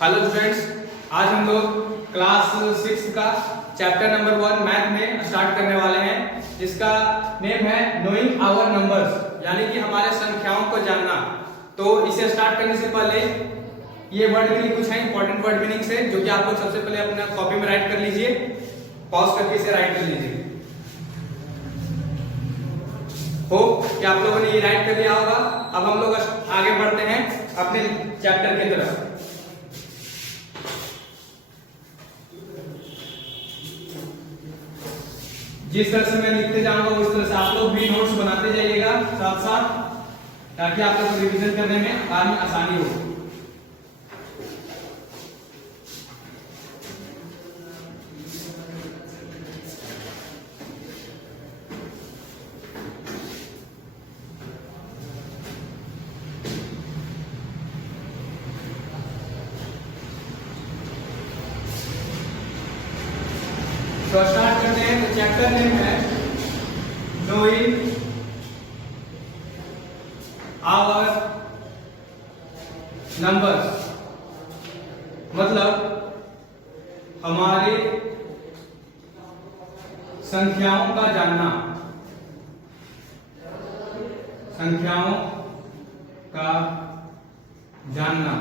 Hello students, आज हम लोग क्लास 6 का चैप्टर नंबर 1 मैथ में स्टार्ट करने वाले हैं, जिसका नेम है नोइंग आवर नंबर्स, यानी कि हमारे संख्याओं को जानना। तो इसे स्टार्ट करने से पहले ये वर्ड मीनिंग कुछ है, इंपॉर्टेंट वर्ड मीनिंग्स है, जो कि आप लोग सबसे पहले अपना कॉपी में राइट कर लीजिए। पॉज करके इसे राइट कर लीजिए। होप कि आप लोगों ने ये राइट कर लिया होगा। अब हम लोग आगे बढ़ते हैं अपने चैप्टर की तरफ। जिस तरह से मैं लिखते जाऊंगा उस तरह से आप लोग भी नोट्स बनाते जाइएगा साथ साथ, ताकि आप लोग को रिवीजन करने में आसानी हो। तो स्टार्ट करते हैं। तो चैप्टर नेम है नोइंग आवर नंबर्स, मतलब हमारी संख्याओं का जानना, संख्याओं का जानना।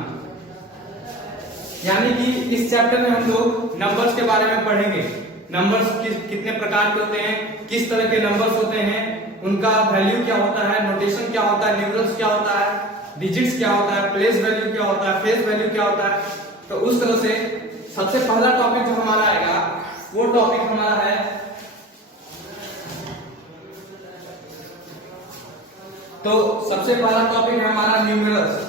यानी कि इस चैप्टर में हम लोग नंबर्स के बारे में पढ़ेंगे। नंबर्स कितने प्रकार के होते हैं, किस तरह के नंबर्स होते हैं, उनका वैल्यू क्या होता है, नोटेशन क्या होता है, न्यूमरल्स क्या होता है, डिजिट्स क्या होता है, प्लेस वैल्यू क्या होता है, फेस वैल्यू क्या होता है। तो उस तरह से सबसे पहला टॉपिक जो हमारा आएगा वो टॉपिक हमारा है तो सबसे पहला टॉपिक है हमारा न्यूमरल्स।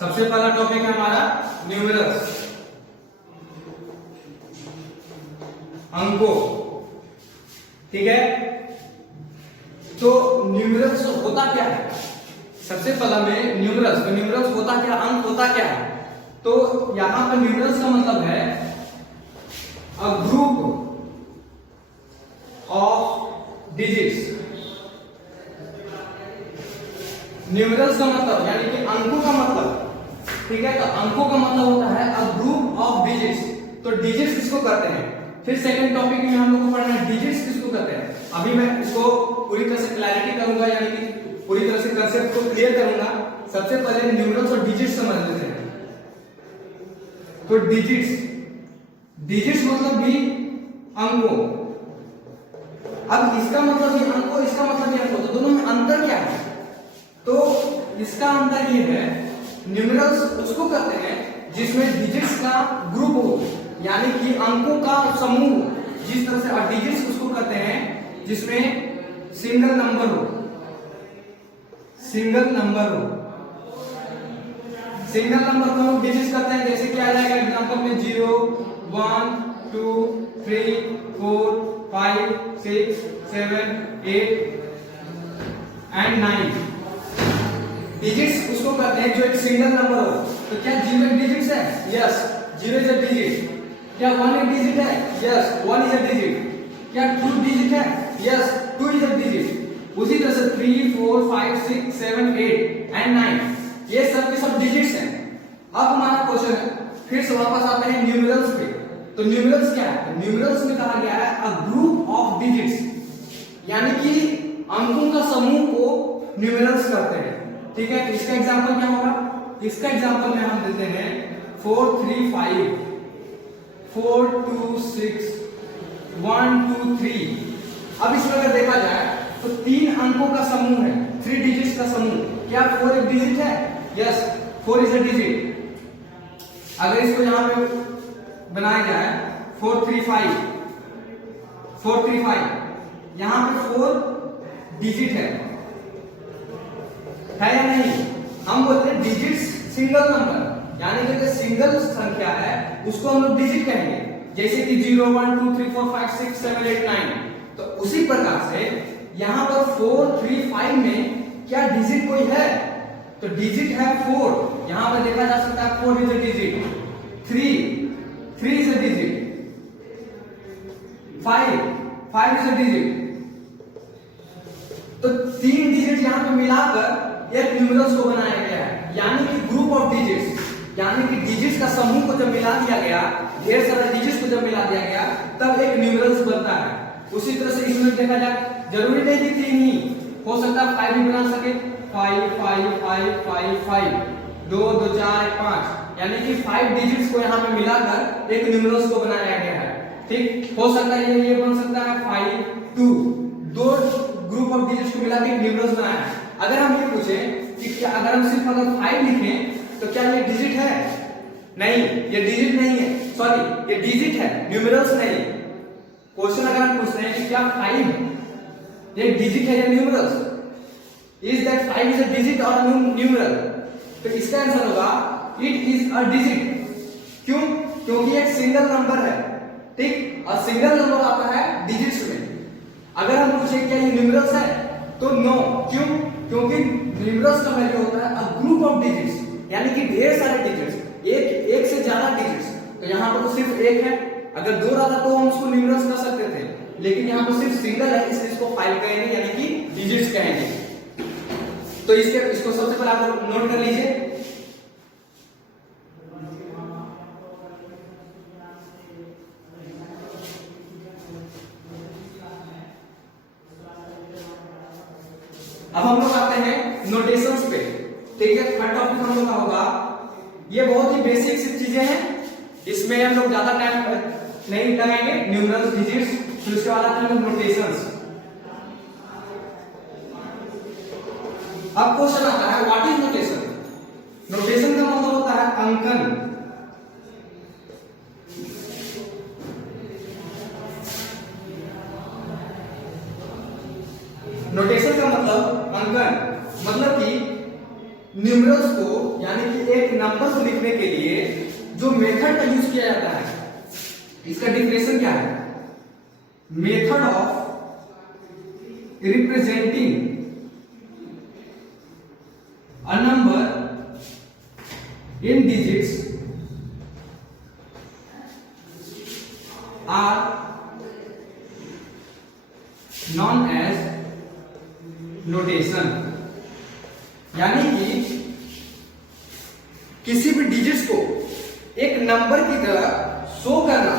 सबसे पहला टॉपिक है हमारा न्यूमरल्स, अंकों। ठीक है, तो न्यूमरल्स होता क्या है? सबसे पहला में न्यूमरल्स, तो न्यूमरल्स होता क्या, अंक होता क्या है? तो यहां पर न्यूमरल्स का मतलब है a group of digits. Numerals का मतलब यानी कि अंकों का मतलब, ठीक है, तो अंकों का मतलब होता है अ ग्रुप ऑफ डिजिट्स। तो डिजिट्स किसको कहते हैं? फिर सेकंड टॉपिक में हम लोग को पढ़ना है डिजिट्स किसको कहते हैं। अभी मैं इसको पूरी तरह से क्लैरिटी करूंगा, यानी कि पूरी तरह से कांसेप्ट को क्लियर करूंगा। सबसे पहले न्यूमरल्स और डिजिट्स समझ लेते हैं। तो डिजिट्स, डिजिट्स मतलब भी अंकों। अब इसका मतलब भी अंकों, इसका मतलब भी अंकों, तो दोनों में अंतर क्या है? तो इसका अंतर ये है, न्यूमरल्स उसको कहते हैं जिसमें डिजिट्स का ग्रुप हो, यानी कि अंकों का समूह। जिस तरह से डिजिट्स उसको कहते हैं जिसमें सिंगल नंबर हो, सिंगल नंबर हो। सिंगल नंबर को हम डिजिट्स कहते हैं। जैसे क्या आ जाएगा एग्जांपल में 0 1 2 3 4 5 6 7 8 एंड 9। डिजिट्स उसको कहते हैं जो एक सिंगल नंबर हो। तो क्या 0 एक डिजिट है? Yes, 0 is a digit. क्या 1 एक डिजिट है? Yes, 1 is a digit. क्या 2 डिजिट है? Yes, 2 is a digit. उसी तरह से 3 4 5 6 7 8 एंड 9, ये सब के सब डिजिट्स हैं। अब हमारा क्वेश्चन है, फिर से वापस आते हैं न्यूमरल्स पे। तो न्यूमरल्स क्या है? तो न्यूमरल्स में कहा गया है अ ग्रुप ऑफ डिजिट्स, यानी कि अंकों का समूह को न्यूमरल्स कहते हैं। ठीक है, तो इसका एग्जांपल क्या होगा? इसका एग्जांपल में हम देते हैं 4 3 5 4 2 6 1 2 3। अब इसमें अगर देखा जाए तो 3 अंकों का समूह है, 3 डिजिट्स का समूह। क्या 4 एक डिजिट है? Yes, 4 is a digit. अगर इसको यहां पे बनाया जाए 4 3 5 4 3 5, यहां पे 4 डिजिट है या नहीं? हम बोलते हैं डिजिट्स सिंगल नंबर, यानी कि जो सिंगल संख्या है उसको हम लोग डिजिट कहेंगे। जैसे कि 0 1 2 3 4 5 6 7 8 9। तो उसी प्रकार से यहां पर 4 3 5 में क्या डिजिट कोई है? तो डिजिट है 4। यहां पर देखा जा सकता है 4 is a digit, 3 is a digit, 5 is a digit, तो 3 डिजिट यहाँ पे मिलाकर एक न्यूमेरल्स को बनाया गया है, यानी कि ग्रुप ऑफ डिजिट्स, यानी कि डिजिट्स का समूह को जब मिला दिया गया, ढेर सारे डिजिट्स को जब मिला दिया गया तब एक न्यूमेरल्स बनता है। उसी तरह से इसमें देखा जाए, जरूरी नहीं कि 3 ही हो सकता है, 5 भी बना सके, 5 5 5 5 5 2 2 4 5, यानी कि 5 डिजिट्स को यहाँ पे मिलाकर एक न्यूमेरल्स को बनाया गया है। ठीक, हो सकता है ये बन सकता है 5 2, दो ग्रुप ऑफ डिजिट्स को मिलाकर एक न्यूमेरल्स बनाया है। अगर हम ये पूछे कि क्या अगर हम सिर्फ अगर 5 लिखें तो क्या ये डिजिट है? नहीं, ये डिजिट नहीं है, सॉरी ये डिजिट है, न्यूमेरल्स नहीं। क्वेश्चन अगर हम पूछते हैं कि क्या 5 ये डिजिट है या numerals, is that 5 is a digit और न्यूमेरल, तो इसका आंसर होगा इट इज अ डिजिट। क्यों? क्योंकि एक सिंगल नंबर है, ठीक, और सिंगल नंबर आता है डिजिट्स में। अगर हम पूछे क्या ये न्यूमेरल्स है तो नो, क्यों? क्योंकि न्यूमेरल्स का वैल्यू होता है अ ग्रुप ऑफ डिजिट्स, यानी कि ढेर सारे डिजिट्स, एक से ज्यादा डिजिट्स। तो यहाँ पर तो सिर्फ एक है, अगर 2 रहता तो हम उसको न्यूमेरल्स कर सकते थे, लेकिन यहाँ पर सिर्फ सिंगल है, इसलिए इसको 5 कहेंगे, यानी कि डिजिट्स कहेंगे। तो इसको सबसे पहले आप नोट कर लीजिए। अब हम लोग आते हैं नोटेशंस पे, ठीक है। थर्ड टॉपिक हम लोग का होगा, ये बहुत ही बेसिक सी चीजें हैं, इसमें हम लोग ज्यादा टाइम नहीं लगाएंगे, न्यूमेरल्स, डिजिट्स, फिर उसके बाद आते हैं नोटेशंस। अब क्वेश्चन आता है व्हाट इज नोटेशन? नोटेशन का मतलब होता है अंकन। नोटेशन का मतलब अंकन, मतलब कि न्यूमेरल्स को, यानी कि एक नंबर को लिखने के लिए जो मेथड का यूज किया जाता है, इसका डिफिनेशन क्या है? Method of representing a number in digits are known as notation, यानी कि किसी भी डिजिट्स को एक नंबर की तरह शो करना,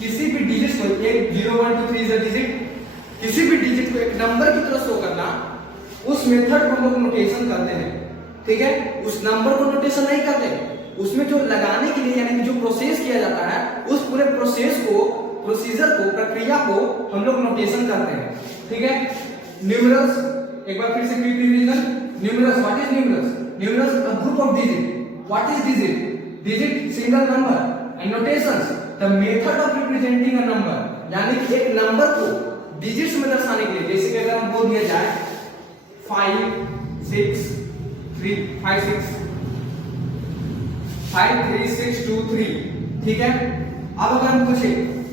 किसी भी डिजिट्स को, एक 0 1 2 3 इज अ डिजिट, किसी भी डिजिट को एक नंबर की तरह शो करना, उस मेथड को हम लोग नोटेशन करते हैं, ठीक है। उस नंबर को नोटेशन नहीं करते, उसमें जो लगाने के लिए, यानी कि जो प्रोसेस किया जाता है, उस पूरे प्रोसेस को, प्रोसीजर को, प्रक्रिया को हम लोग नोटेशन करते हैं, ठीक है। न्यूमेरल्स, एक बार फिर से quick revision. Numerals, what is numerals? Numerals a group of digit. What is digit? Digit single number. And notations the method of representing a number, यानी कि एक नंबर को डिजिट्स में दर्शाने के लिए, जैसे कि अगर हम बोल दिया जाए 5 6 3 5 6 5 3 6 2 3, ठीक है। अब अगर हम पूछे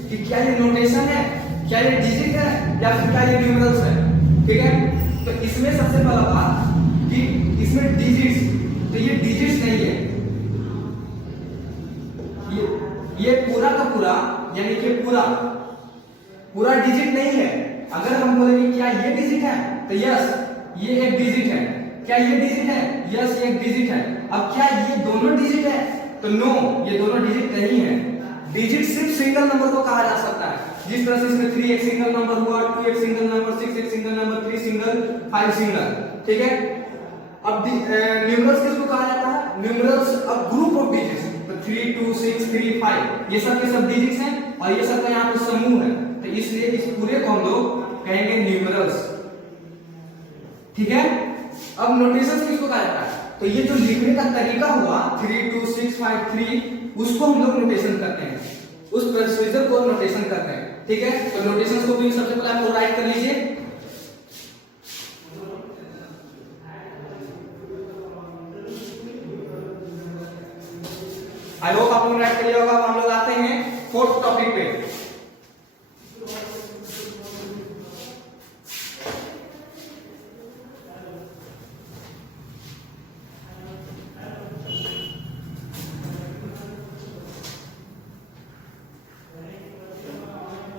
कि क्या ये नोटेशन है, क्या ये डिजिट है, या फिर क्या ये न्यूमेरल्स है, ठीक है, तो इसमें सबसे पहला बात कि इसमें डिजिट्स, तो ये डिजिट्स नहीं है, ये पूरा का पूरा, यानी कि पूरा डिजिट नहीं है। अगर हम बोलेंगे क्या ये डिजिट है, तो यस ये एक डिजिट है। क्या ये डिजिट है? यस ये एक डिजिट है। अब क्या ये दोनों डिजिट है? तो नो, ये दोनों डिजिट नहीं है। डिजिट सिर्फ सिंगल नंबर को कहा जा सकता है, जिस तरह से इसमें 3 एक सिंगल नंबर हुआ, 2 एक सिंगल नंबर, 6 एक सिंगल नंबर, 3 सिंगल, 5 सिंगल, ठीक है। अब न्यूमेरल्स किसको कहा जाता है? Numerals a group of digits, तो 3 2 6 3 5 ये सब के सब डिजिट्स हैं, और ये सब का यहाँ पर समूह है, तो इसलिए इस पूरे को हम लोग कहेंगे न्यूमेरल्स, ठीक है। अब नोटेशंस किसको कहा जाता है? तो ये जो लिखने का तरीका हुआ 3 2 6 5 3, उसको हम लोग नोटेशन करते हैं, उस प्रोसीजर को नोटेशन करते हैं, ठीक है। तो नोटेशंस को भी सबसे पहले आप राइट कर लीजिए। आई होप आप लोग राइट कर लिया होगा। हम लोग आते हैं फोर्थ टॉपिक पे।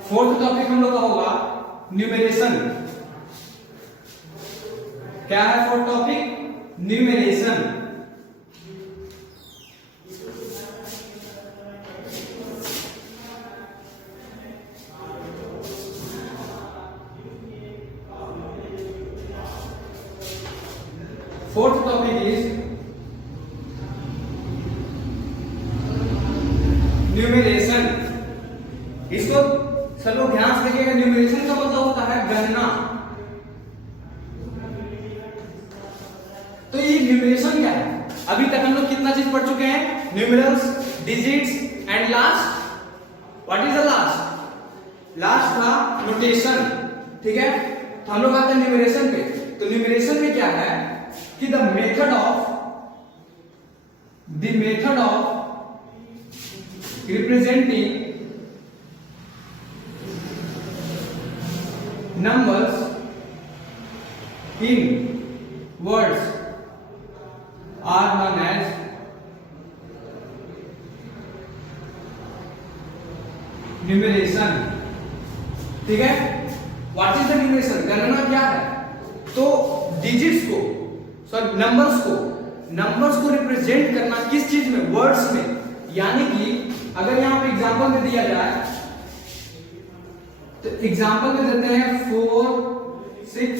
फोर्थ टॉपिक हम लोग का होगा न्यूमेरेशन। क्या है fourth topic? Numeration. Fourth topic is numeration. इसको सब लोग ध्यान से देखिएगा। न्यूमरेशन का मतलब होता है गणना। तो ये न्यूमरेशन क्या है? अभी तक हम लोग कितना चीज पढ़ चुके हैं? Numerals, digits and last. What is the last? Last था नोटेशन। ठीक है, तो हम लोग आते हैं न्यूमरेशन पे। तो न्यूमरेशन में क्या है कि the method of representing numbers in words are known as numeration. ठीक है, व्हाट इज द न्यूमरेशन? गणना क्या है? तो डिजिट्स को, सॉरी नंबर्स को रिप्रेजेंट करना किस चीज में? वर्ड्स में। यानी कि अगर यहां पे एग्जांपल में दिया जाए तो एग्जांपल में देते हैं 4 6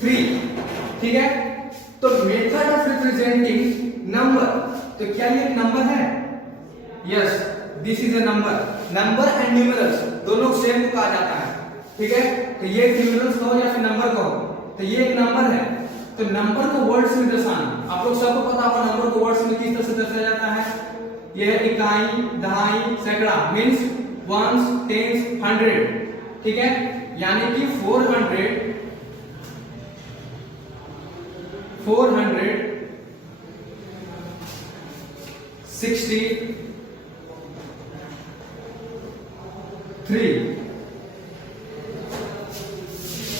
3। ठीक है, तो मेथड ऑफ रिप्रेजेंटिंग नंबर, तो क्या ये एक नंबर है? Yes, this is a number and numerals दोनों सेम को कहा जाता है। ठीक है, तो ये न्यूमरल्स कहो या फिर नंबर कहो, तो ये एक नंबर है। तो नंबर को वर्ड्स में दर्शाना, आप लोग सबको पता होगा नंबर को वर्ड्स में किस तरह से दर्शाया जाता है। ये इकाई, दहाई, सैकड़ा, मींस वंस, टेंस, 100। ठीक है, यानी कि 460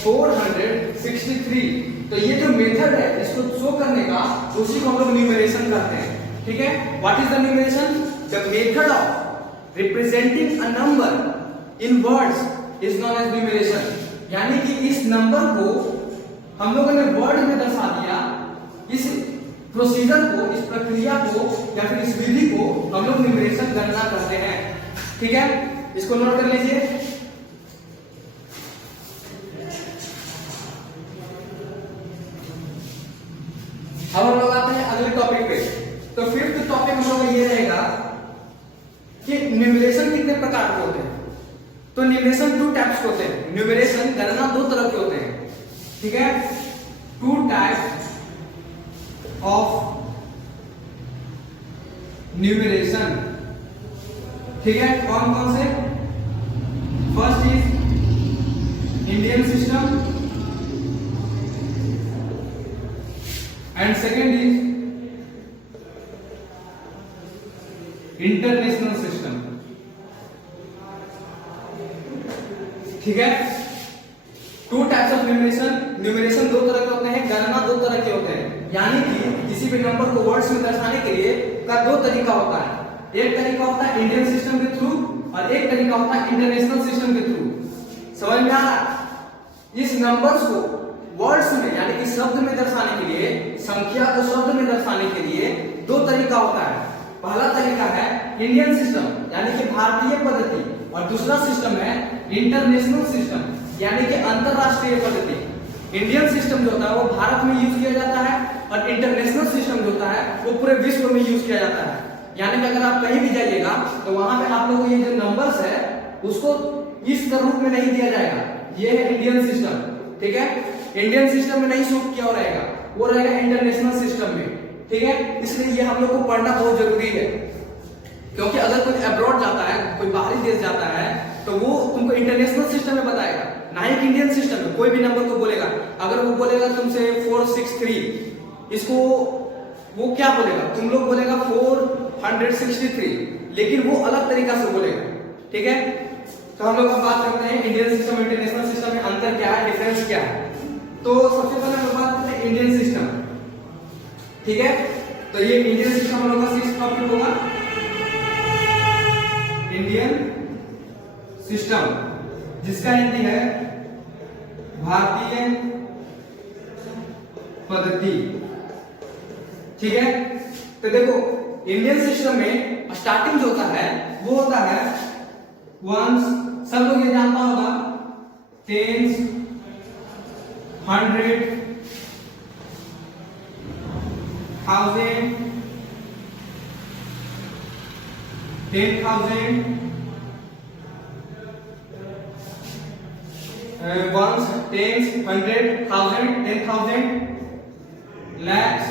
463। तो ये जो मेथड है इसको शो करने का, उसी को हम लोग न्यूमरेशन कहते हैं। ठीक है, what is the numeration? The method of representing a number in words is known as numeration. यानी कि इस नंबर को हम लोगों ने वर्ड में दर्शा दिया। इस प्रोसीजर को, इस प्रक्रिया को या फिर इस विधि को हम लोग न्यूमरेशन गणना करते हैं। ठीक है, इसको नोट कर लीजिए। अब हम लोग आते हैं अगले टॉपिक पे। तो फिफ्थ टॉपिक हम लोग ये रहेगा कि न्यूमरेशन कितने प्रकार के होते हैं। तो न्यूमरेशन 2 टाइप्स के होते हैं। न्यूमरेशन गणना 2 तरह के होते हैं। ठीक है, 2 टाइप्स ऑफ न्यूमरेशन। ठीक है, कौन कौन से? First is Indian system and second is international system. ठीक है, 2 टाइप्स ऑफ न्यूमरेशन 2 तरह के होते हैं, गणना 2 तरह के होते हैं। यानी कि किसी भी नंबर को वर्ड्स में दर्शाने के लिए का 2 तरीका होता है। एक तरीका होता है इंडियन सिस्टम के थ्रू और एक तरीका होता है इंटरनेशनल सिस्टम के थ्रू। समझ में आ रहा? इस नंबर्स को वर्ड्स में यानी कि शब्द में दर्शाने के लिए, संख्या को शब्द में दर्शाने के लिए 2 तरीका होता है। पहला तरीका है इंडियन सिस्टम यानी कि भारतीय पद्धति, और दूसरा सिस्टम है इंटरनेशनल सिस्टम यानी कि अंतरराष्ट्रीय पद्धति। इंडियन सिस्टम जो होता है वो भारत में यूज किया जाता है और इंटरनेशनल सिस्टम जो होता है वो पूरे विश्व में यूज किया जाता है। यानी कि अगर आप कहीं भी जाइएगा तो वहां पे आप लोगों को ये जो नंबर्स है उसको इस रूप में नहीं दिया जाएगा। ये है इंडियन सिस्टम। ठीक है, इंडियन सिस्टम में नहीं शो किया रहेगा, वो रहेगा इंटरनेशनल सिस्टम में। ठीक है, इसलिए ये हम लोग को पढ़ना बहुत जरूरी है, क्योंकि अगर कोई अब्रॉड जाता है, कोई बाहरी देश जाता है, तो वो तुमको इंटरनेशनल सिस्टम में बताएगा, ना ही इंडियन सिस्टम में। कोई भी नंबर को बोलेगा, अगर वो बोलेगा तुमसे 463, इसको वो क्या बोलेगा? तुम लोग बोलेगा 463, लेकिन वो अलग तरीका से बोलेगा। ठीक है, तो हम लोग अब बात करते हैं इंडियन सिस्टम और इंटरनेशनल सिस्टम में अंतर क्या है, डिफरेंस क्या है। तो सबसे पहले हम बात करते हैं इंडियन सिस्टम। ठीक है, तो ये इंडियन सिस्टम हम लोग का 6th टॉपिक होगा, इंडियन सिस्टम, जिसका हिंदी है भारतीय पद्धति। ठीक है, तो देखो इंडियन सिस्टम में स्टार्टिंग जो होता है वो होता है वंस, सब लोग ये जानता होगा, tens, hundred, thousand, 10,000, ones, tens, 100, 1000, 10,000, lakhs,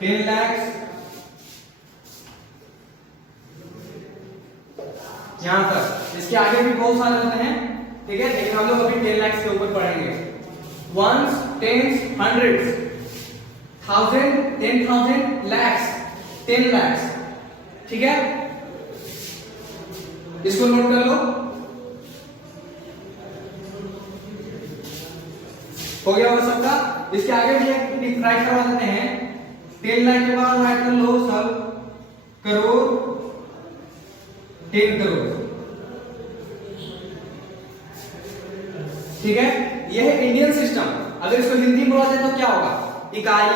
10 lakhs, यहां तक। इसके आगे भी बहुत सारे होते हैं, ठीक है, लेकिन हम लोग अभी 10 lakhs के ऊपर पढ़ेंगे। ones, tens, hundreds, 1000, 10,000, lakhs, 10 lakhs, ठीक है, इसको नोट कर लो। हो गया वो सबका। इसके आगे भी एक राइट करवा देते हैं। 10 लाख के बाद राइट कर लो सब करोड़, 10 करोड़, ठीक है। यह है इंडियन सिस्टम। अगर इसको हिंदी में बोला जाए तो क्या होगा? इकाई,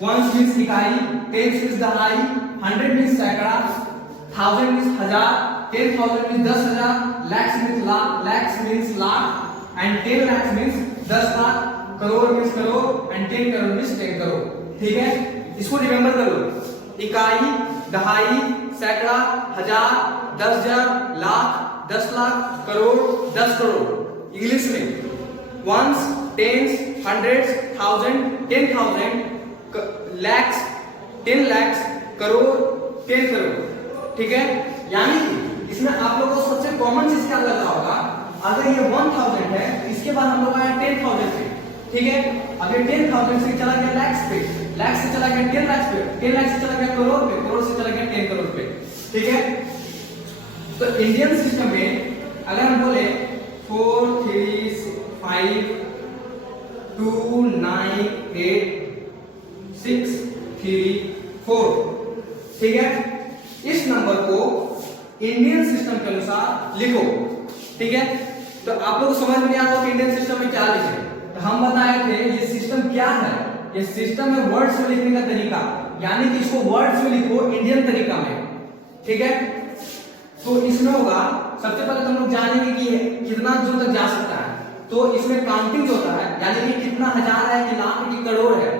वंस मीन्स इकाई, टेंस मीन्स दहाई, 100 मीन्स सैकड़ा, 1000 मीन्स हजार, 10,000 means 10,000, lakhs means lakh, lakhs means lakh, and 10 lakhs means 10 lakh, crore means crore, and 10 crore means 10 crore, ठीक है। इसको रिमेंबर कर लो। इकाई, दहाई, सैकड़ा, हजार, 10,000, लाख, 10 लाख, करोड़, 10 करोड़। इंग्लिश में ones, tens, hundreds, 1000, 10,000, lakhs, 10 lakhs, crore, 10 crore, ठीक है। यानी कि इसमें आप लोगों को सबसे कॉमन चीज क्या लग रहा होगा? अगर ये 1000 है तो इसके बाद हम लोग आए 10,000 पे, ठीक है। अगर 10,000 से चला गया लैक्स पे, लैक्स से चला गया 10 लाख पे, 10 लाख से चला गया करोड़ पे, करोड़ से चला गया 10 करोड़ पे, ठीक है। तो इंडियन सिस्टम में अगर हम बोले 4 3 5 2 9 8 6 3 4, ठीक है। इस नंबर को इंडियन सिस्टम के अनुसार लिखो, ठीक है। तो आप लोग को समझ में नहीं आता कि इंडियन सिस्टम में क्या लिखे। तो हम बताए थे ये सिस्टम क्या है। ये सिस्टम है वर्ड्स में लिखने का तरीका, यानी कि इसको वर्ड्स में लिखो इंडियन तरीका में, ठीक है। तो इसमें होगा, सबसे पहले हम लोग जानेंगे कि कितना दूर तक जा सकता है। तो इसमें काउंटिंग होता है, यानी कि कितना हजार है कि लाख है कि करोड़ है,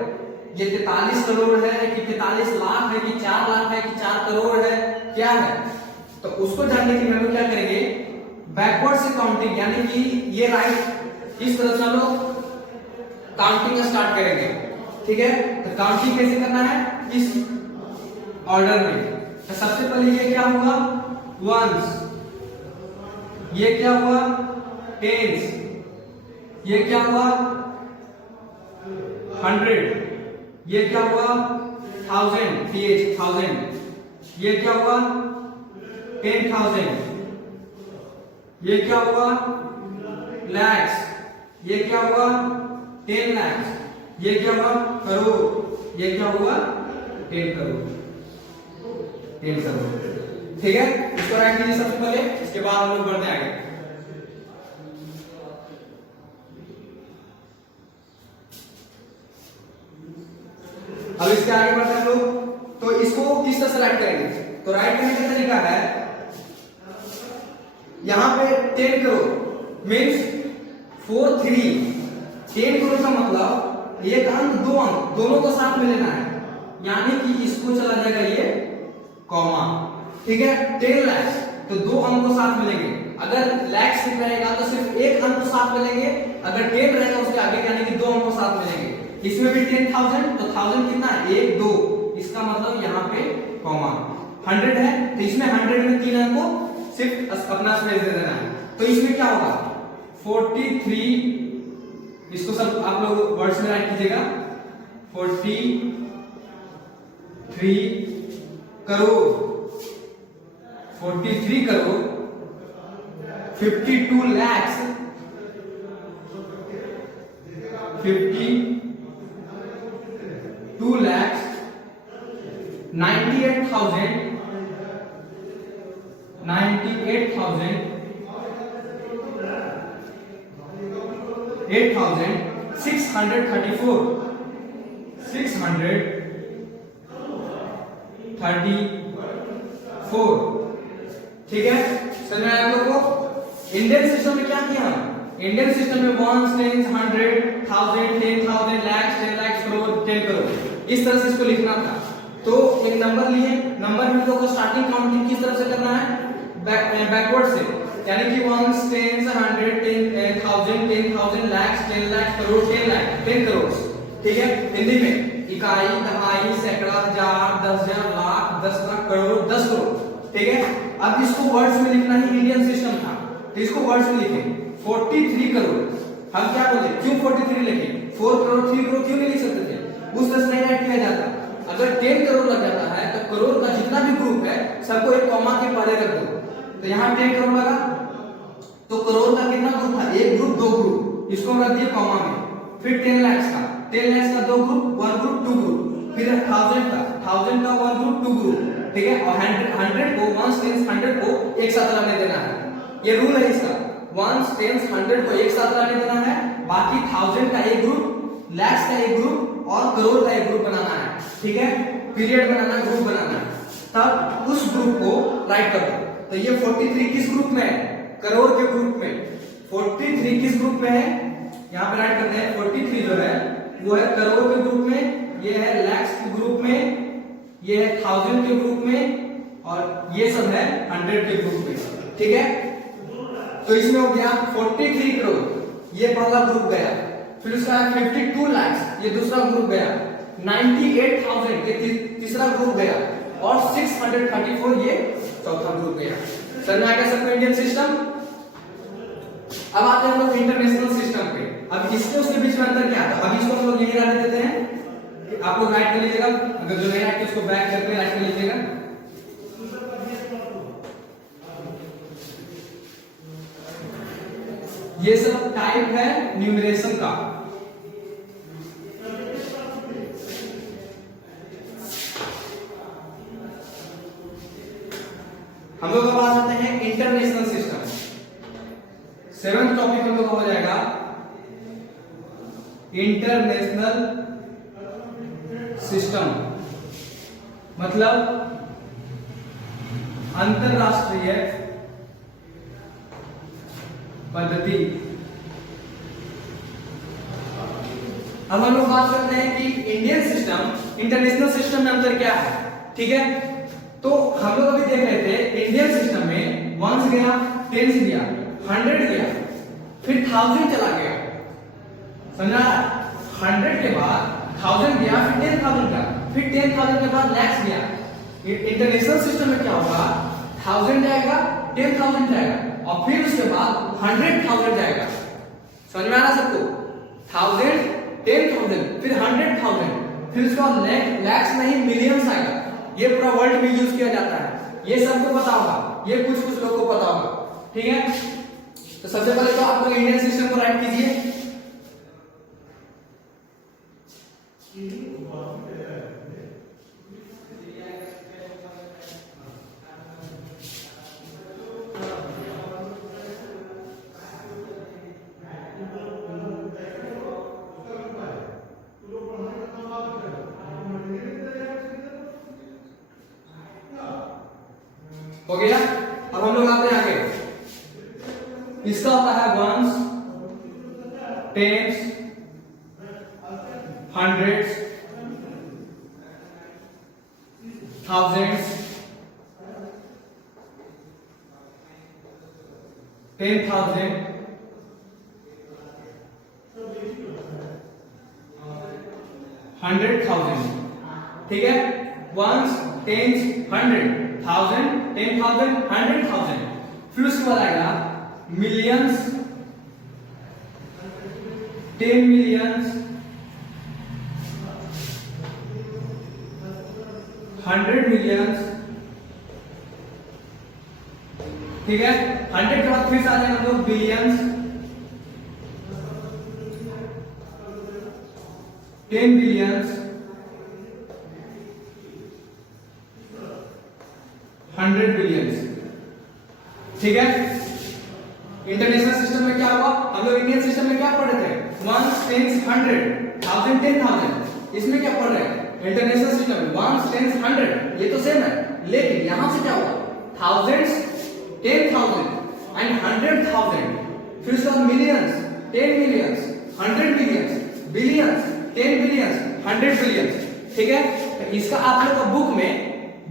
ये 43 करोड़ है कि 43 लाख है कि 4 लाख है कि 4 करोड़ है, क्या है। तो उसको जानने के लिए हम लोग क्या करेंगे? बैकवर्ड से काउंटिंग, यानी कि ये राइट इस तरह से हम लोग काउंटिंग स्टार्ट करेंगे, ठीक है। तो काउंटिंग कैसे करना है? इस ऑर्डर में। तो सबसे पहले ये क्या हुआ? वंस, ये क्या हुआ? टेंस, ये क्या हुआ? 100, ये क्या हुआ? 1000, ये क्या हुआ? 10,000, ये क्या हुआ? लैक्स, ये क्या हुआ? 10 lakhs, ये क्या हुआ? करोड़, ये क्या हुआ? 10 करोड़, 10 करोड़, ठीक है। इसको राइट कीजिए सबसे पहले, इसके बाद हम लोग बढ़ते आगे। अब इसके आगे बढ़ते हैं लोग। तो इसको किस तरह से राइट करेंगे? तो राइट करने का तरीका है, यहां पे 10 करोड़ मीन्स 4 3, 10 करोड़ का मतलब एक अंक दो अंक दोनों को साथ में लेना है, यानी कि इसको चला जाएगा ये कॉमा, ठीक है। 10 lakhs तो दो अंक को साथ मिलेंगे। अगर लैक्स रहेगा तो सिर्फ एक अंक को साथ मिलेंगे, अगर 10 रहेगा उसके आगे यानी कि दो अंक को साथ मिलेंगे। इसमें भी 10,000, तो 1000 कितना? 1 2, इसका मतलब यहाँ पे कॉमा। 100 है तो इसमें 100 में 3 अंक को सिर्फ अपना स्पेस दे देना है। तो इसमें क्या होगा? 43, इसको सब आप लोग वर्ड्स में राइट कीजिएगा। 43 करोड़, 43 करोड़, 52 lakhs, 52 lakhs, 98,000, 8,000, 634 ठीक है, समझ में आया आप लोगों को? इंडियन सिस्टम में क्या किया? इंडियन सिस्टम में ones, tens, 100, 1000, 10,000, lakhs, 10 lakhs, crore, 10 crore, इस तरह से इसको लिखना था। तो एक नंबर लिए, नंबर में लोगों को स्टार्टिंग काउंटिंग किस तरह से करना है? बैकवर्ड से, यानी कि ones, tens, 100, 10,000, 10,000, lakhs, 10 lakhs, crore, 10 lakh, 10 crore, ठीक है। हिंदी में इकाई, दहाई, सैकड़ा, हजार, 10,000, लाख, 10 लाख, करोड़, 10 करोड़, ठीक है। अब इसको वर्ड्स में लिखना ही इंडियन सिस्टम था, तो इसको वर्ड्स में लिखें 43 करोड़। हम क्या बोले, क्यों 43 लिखे? 4 करोड़ 3 करोड़ क्यों नहीं लिख सकते थे? उस तरह से नहीं ऐड किया जाता। अगर 10 करोड़ लग जाता है तो करोड़ का जितना भी ग्रुप है सबको एक कॉमा के पहले रख दो। तो यहाँ 10 करोड़ लगा तो करोड़ का कितना ग्रुप था? एक ग्रुप, दो ग्रुप, इसको हम रख दिए कॉमा में। फिर 10 लाख का, 10 लाख का दो ग्रुप, 1 ग्रुप, 2 ग्रुप। फिर 1000 का 1 ग्रुप, 2 ग्रुप, ठीक है। और 100 को, वंस, टेंस, 100 को एक साथ लाने देना है, ये रूल है इसका। वंस, टेंस, 100 को एक साथ लाने देना है, बाकी 1000 का एक ग्रुप, लैक्स का एक ग्रुप और करोड़ का एक ग्रुप बनाना है, ठीक है। पीरियड बनाना, ग्रुप बनाना है, तब उस ग्रुप को राइट कर दो। तो ये 43 किस ग्रुप में है? करोड़ के ग्रुप में। 43 किस ग्रुप में है? यहाँ पे राइट करते हैं। 43 जो है वो है करोड़ के ग्रुप में, ये है लैक्स के ग्रुप में, ये है 1000 के ग्रुप में, और ये सब है 100 के ग्रुप में, ठीक है। तो इसमें हो गया 43 करोड़, ये पहला ग्रुप गया। फिर उसका 52 लाख, ये दूसरा ग्रुप गया। 98,000, ये तीसरा ग्रुप गया। और 634, ये चौथा ग्रुप गया। समझ में आ गया सबको इंडियन सिस्टम? अब आते हैं हम लोग इंटरनेशनल सिस्टम पे। अब इसके उसके बीच में अंतर क्या था? अब इसको हम लोग यही डाल देते हैं, आप लोग राइट कर लीजिएगा, अगर जो नहीं राइट उसको बैक करके राइट कर लीजिएगा। ये सब टाइप है न्यूमरेशन का। हम लोग अब आ जाते हैं इंटरनेशनल सिस्टम। 7th टॉपिक हम लोग हो जाएगा इंटरनेशनल सिस्टम, मतलब अंतरराष्ट्रीय पद्धति। अब हम लोग बात करते हैं कि इंडियन सिस्टम, इंटरनेशनल सिस्टम में अंतर क्या है, ठीक है। तो हम लोग अभी देख रहे थे इंडियन सिस्टम में वंस गया, टेंस गया, 100 गया, फिर 1000 चला गया, समझा? 100 के बाद 1000 गया, फिर 10,000 का, फिर 10,000 के बाद लैक्स गया। इंटरनेशनल सिस्टम में क्या होगा? 1000 जाएगा, 10,000 जाएगा, और फिर उसके बाद 100,000 जाएगा। समझ में आ रहा सबको? 1000, 10,000, फिर 100,000, फिर उसके बाद लैक्स नहीं मिलियंस आएगा। ये पूरा वर्ल्ड में यूज किया जाता है, ये सबको पता होगा, ये कुछ कुछ लोग को पता होगा, ठीक है। तो सबसे पहले तो आप लोग इंडियन सिस्टम को राइट कीजिए। हो गया। अब हम लोग आते हैं आगे। इसका होता है वंस, टेंस, 100s, 1000s, 10,000, 100,000, ठीक है। Ones, tens, 100, 1000, 10,000, 100,000। फिर उसके बाद आएगा मिलियंस, 10 मिलियंस, 100 मिलियंस, ठीक है। 100 के बाद फिर से आ जाएगा हम लोग बिलियंस, 10 बिलियंस, 100 बिलियंस, ठीक है। इंटरनेशनल सिस्टम में क्या हुआ? हम लोग इंडियन सिस्टम में क्या पढ़े थे? ones, tens, hundred, thousand, 10,000, इसमें क्या पढ़ रहे हैं? इंटरनेशनल सिस्टम में ones, tens, hundred, ये तो सेम है, लेकिन यहां से क्या हुआ? thousands, 10,000 and 100,000, फिर उसके बाद millions, 10 millions, 100 millions, billions, 10 billions, 100 billions, ठीक है? तो इसका आप लोग का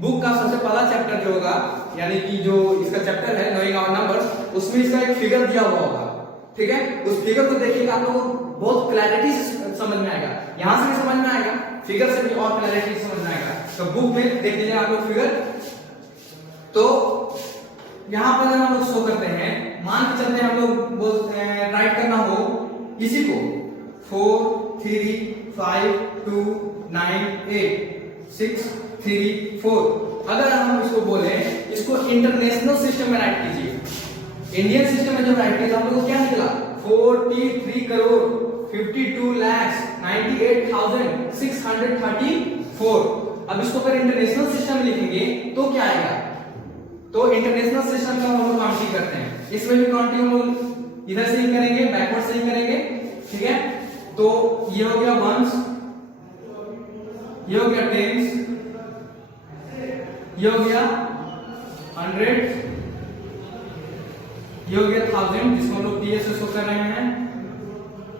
बुक का सबसे पहला चैप्टर जो होगा, यानी कि जो इसका चैप्टर है नोइंग आवर नंबर्स, उसमें इसका एक फिगर दिया हुआ होगा, ठीक है? उस फिगर को देखिएगा, आप लोगों को बहुत क्लैरिटी से समझ में आएगा, यहां से भी समझ में आएगा, फिगर से भी और क्लैरिटी से समझ में आएगा। तो बुक में देख लीजिए आप लोग फिगर। तो यहां पर हम लोग शो करते हैं, मान के चलते हैं हम लोग बोलते हैं राइट करना हो इसी को 4 3 5 2 9 8 6 3 4। अगर हम इसको बोले, इसको इंटरनेशनल सिस्टम में राइट कीजिए, इंडियन सिस्टम में जब राइट किया तो हम लोग को क्या निकला? 43 करोड़ 52 लाख 98,634। अब इसको अगर इंटरनेशनल सिस्टम में लिखेंगे तो क्या आएगा? तो इंटरनेशनल सिस्टम का हम लोग काउंटिंग करते हैं, इसमें भी काउंटिंग हम लोग इधर से ही करेंगे, बैकवर्ड से ही करेंगे, ठीक है? तो ये हो गया वंस, ये हो गया टेंस, ये हो गया 100, ये हो गया 1000 जिसको हम लोग टीएस से शो कर रहे हैं,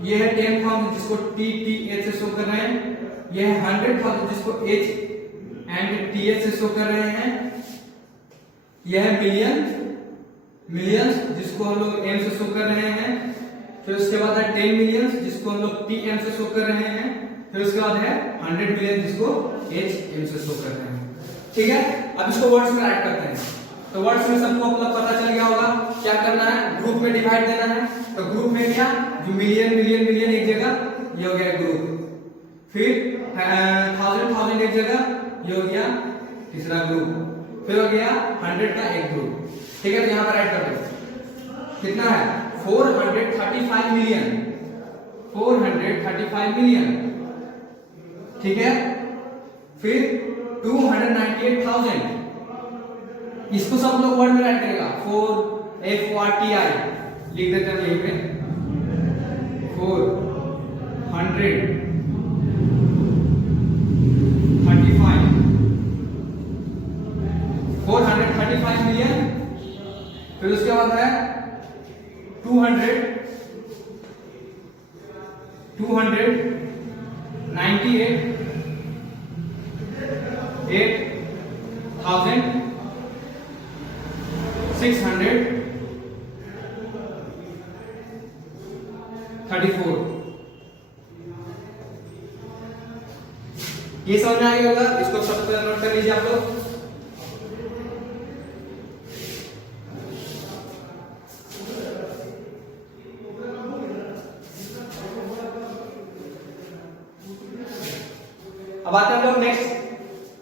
ये है 10,000 जिसको टीटीएच से शो कर रहे हैं, ये है 100,000 जिसको एच एंड टीएच से शो कर रहे हैं, यह है मिलियंस जिसको हम लोग एम से शो कर रहे हैं, फिर उसके बाद है 10 मिलियंस जिसको हम लोग टी एम से शो कर रहे हैं, फिर उसके बाद है 100 मिलियन जिसको एच एम से शो कर रहे हैं, ठीक है? अब इसको वर्ड्स में ऐड करते हैं। तो वर्ड्स में सबको मतलब पता चल गया होगा क्या करना है, ग्रुप में डिवाइड देना है। तो ग्रुप में क्या, जो मिलियन मिलियन मिलियन एक जगह, ये हो गया ग्रुप, फिर 1000 एक जगह, ये हो गया तीसरा ग्रुप, फिर हो गया 100 का एक ग्रुप, ठीक है? तो यहां पर ऐड कर दो, कितना है? 435 मिलियन, 435 मिलियन, ठीक है? फिर 298,000, इसको सब लोग वर्ड में ऐड करेगा, 4FORTI लिख देते हैं यहीं पे, 435 मिलियन, फिर उसके बाद है 298,634। ये समझ में आ गया होगा, इसको सबसे नोट कर लीजिए आप लोग। अब आते हैं हम लोग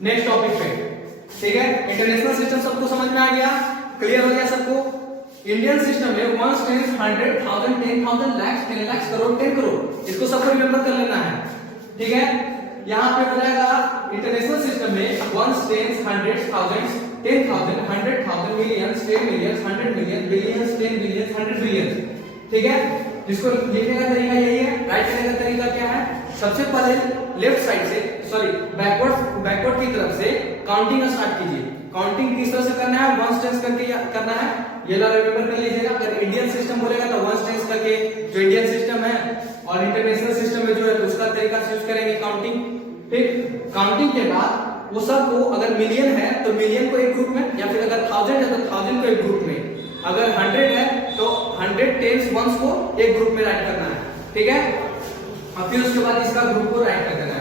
नेक्स्ट टॉपिक पे, ठीक है? इंटरनेशनल सिस्टम सबको समझ में आ गया, क्लियर हो गया सबको? इंडियन सिस्टम में वंस, टेंस, 100, 1000, 10,000, लाख, 10 लाख, करोड़, 10 करोड़, इसको सबको रिमेंबर कर लेना है, ठीक है? यहां पे हो जाएगा इंटरनेशनल सिस्टम में ones, tens, 100, 1000, 10,000, 100,000, millions, 10 millions, 100 million, billions, 10 billions, 100 billion, ठीक है? इसको लिखने का तरीका यही है। राइट करने का तरीका क्या है? सबसे पहले लेफ्ट साइड से, सॉरी बैकवर्ड की तरफ से काउंटिंग स्टार्ट कीजिए। काउंटिंग किस तरह से करना है? वंस टेंस करके करना है, ये ला रिमेंबर कर लीजिएगा। अगर इंडियन सिस्टम बोलेगा तो वंस टेंस करके, जो इंडियन सिस्टम है, और इंटरनेशनल सिस्टम में जो है तो उसका तरीका से यूज करेंगे काउंटिंग। फिर काउंटिंग के बाद वो सब को, अगर मिलियन है तो मिलियन को एक ग्रुप में, या फिर अगर 1000 है तो 1000 को एक ग्रुप में, अगर 100 है तो 100 टेंस वंस को एक ग्रुप में राइट करना है, ठीक है? और फिर उसके बाद इसका ग्रुप को राइट कर देना है।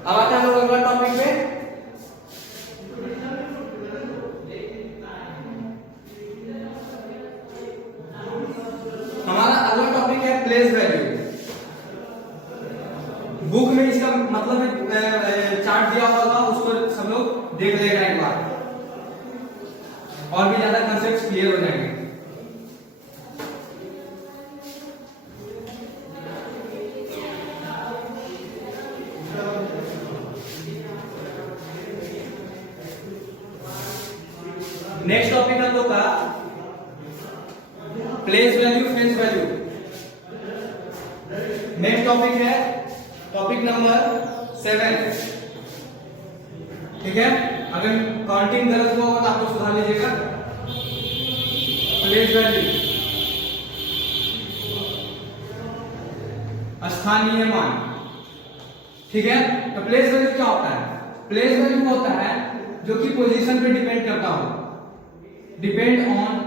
अब आते हैं लोग अगला टॉपिक पे। हमारा अगला टॉपिक है प्लेस वैल्यू। बुक में इसका मतलब चार्ट दिया होगा, उसको सब लोग देख लेगा एक बार, और भी ज्यादा कंसेप्ट क्लियर हो जाएंगे। नेक्स्ट टॉपिक हम लोग का place value, face value. Next topic है टॉपिक नंबर 7। ठीक है, अगर काउंटिंग गलत हुआ होगा तो आप लोग सुधार लीजिएगा। प्लेस वैल्यू, स्थानीय मान। ठीक है, तो प्लेस वैल्यू क्या होता है? प्लेस वैल्यू होता है जो कि पोजीशन पे डिपेंड करता हो, डिपेंड ऑन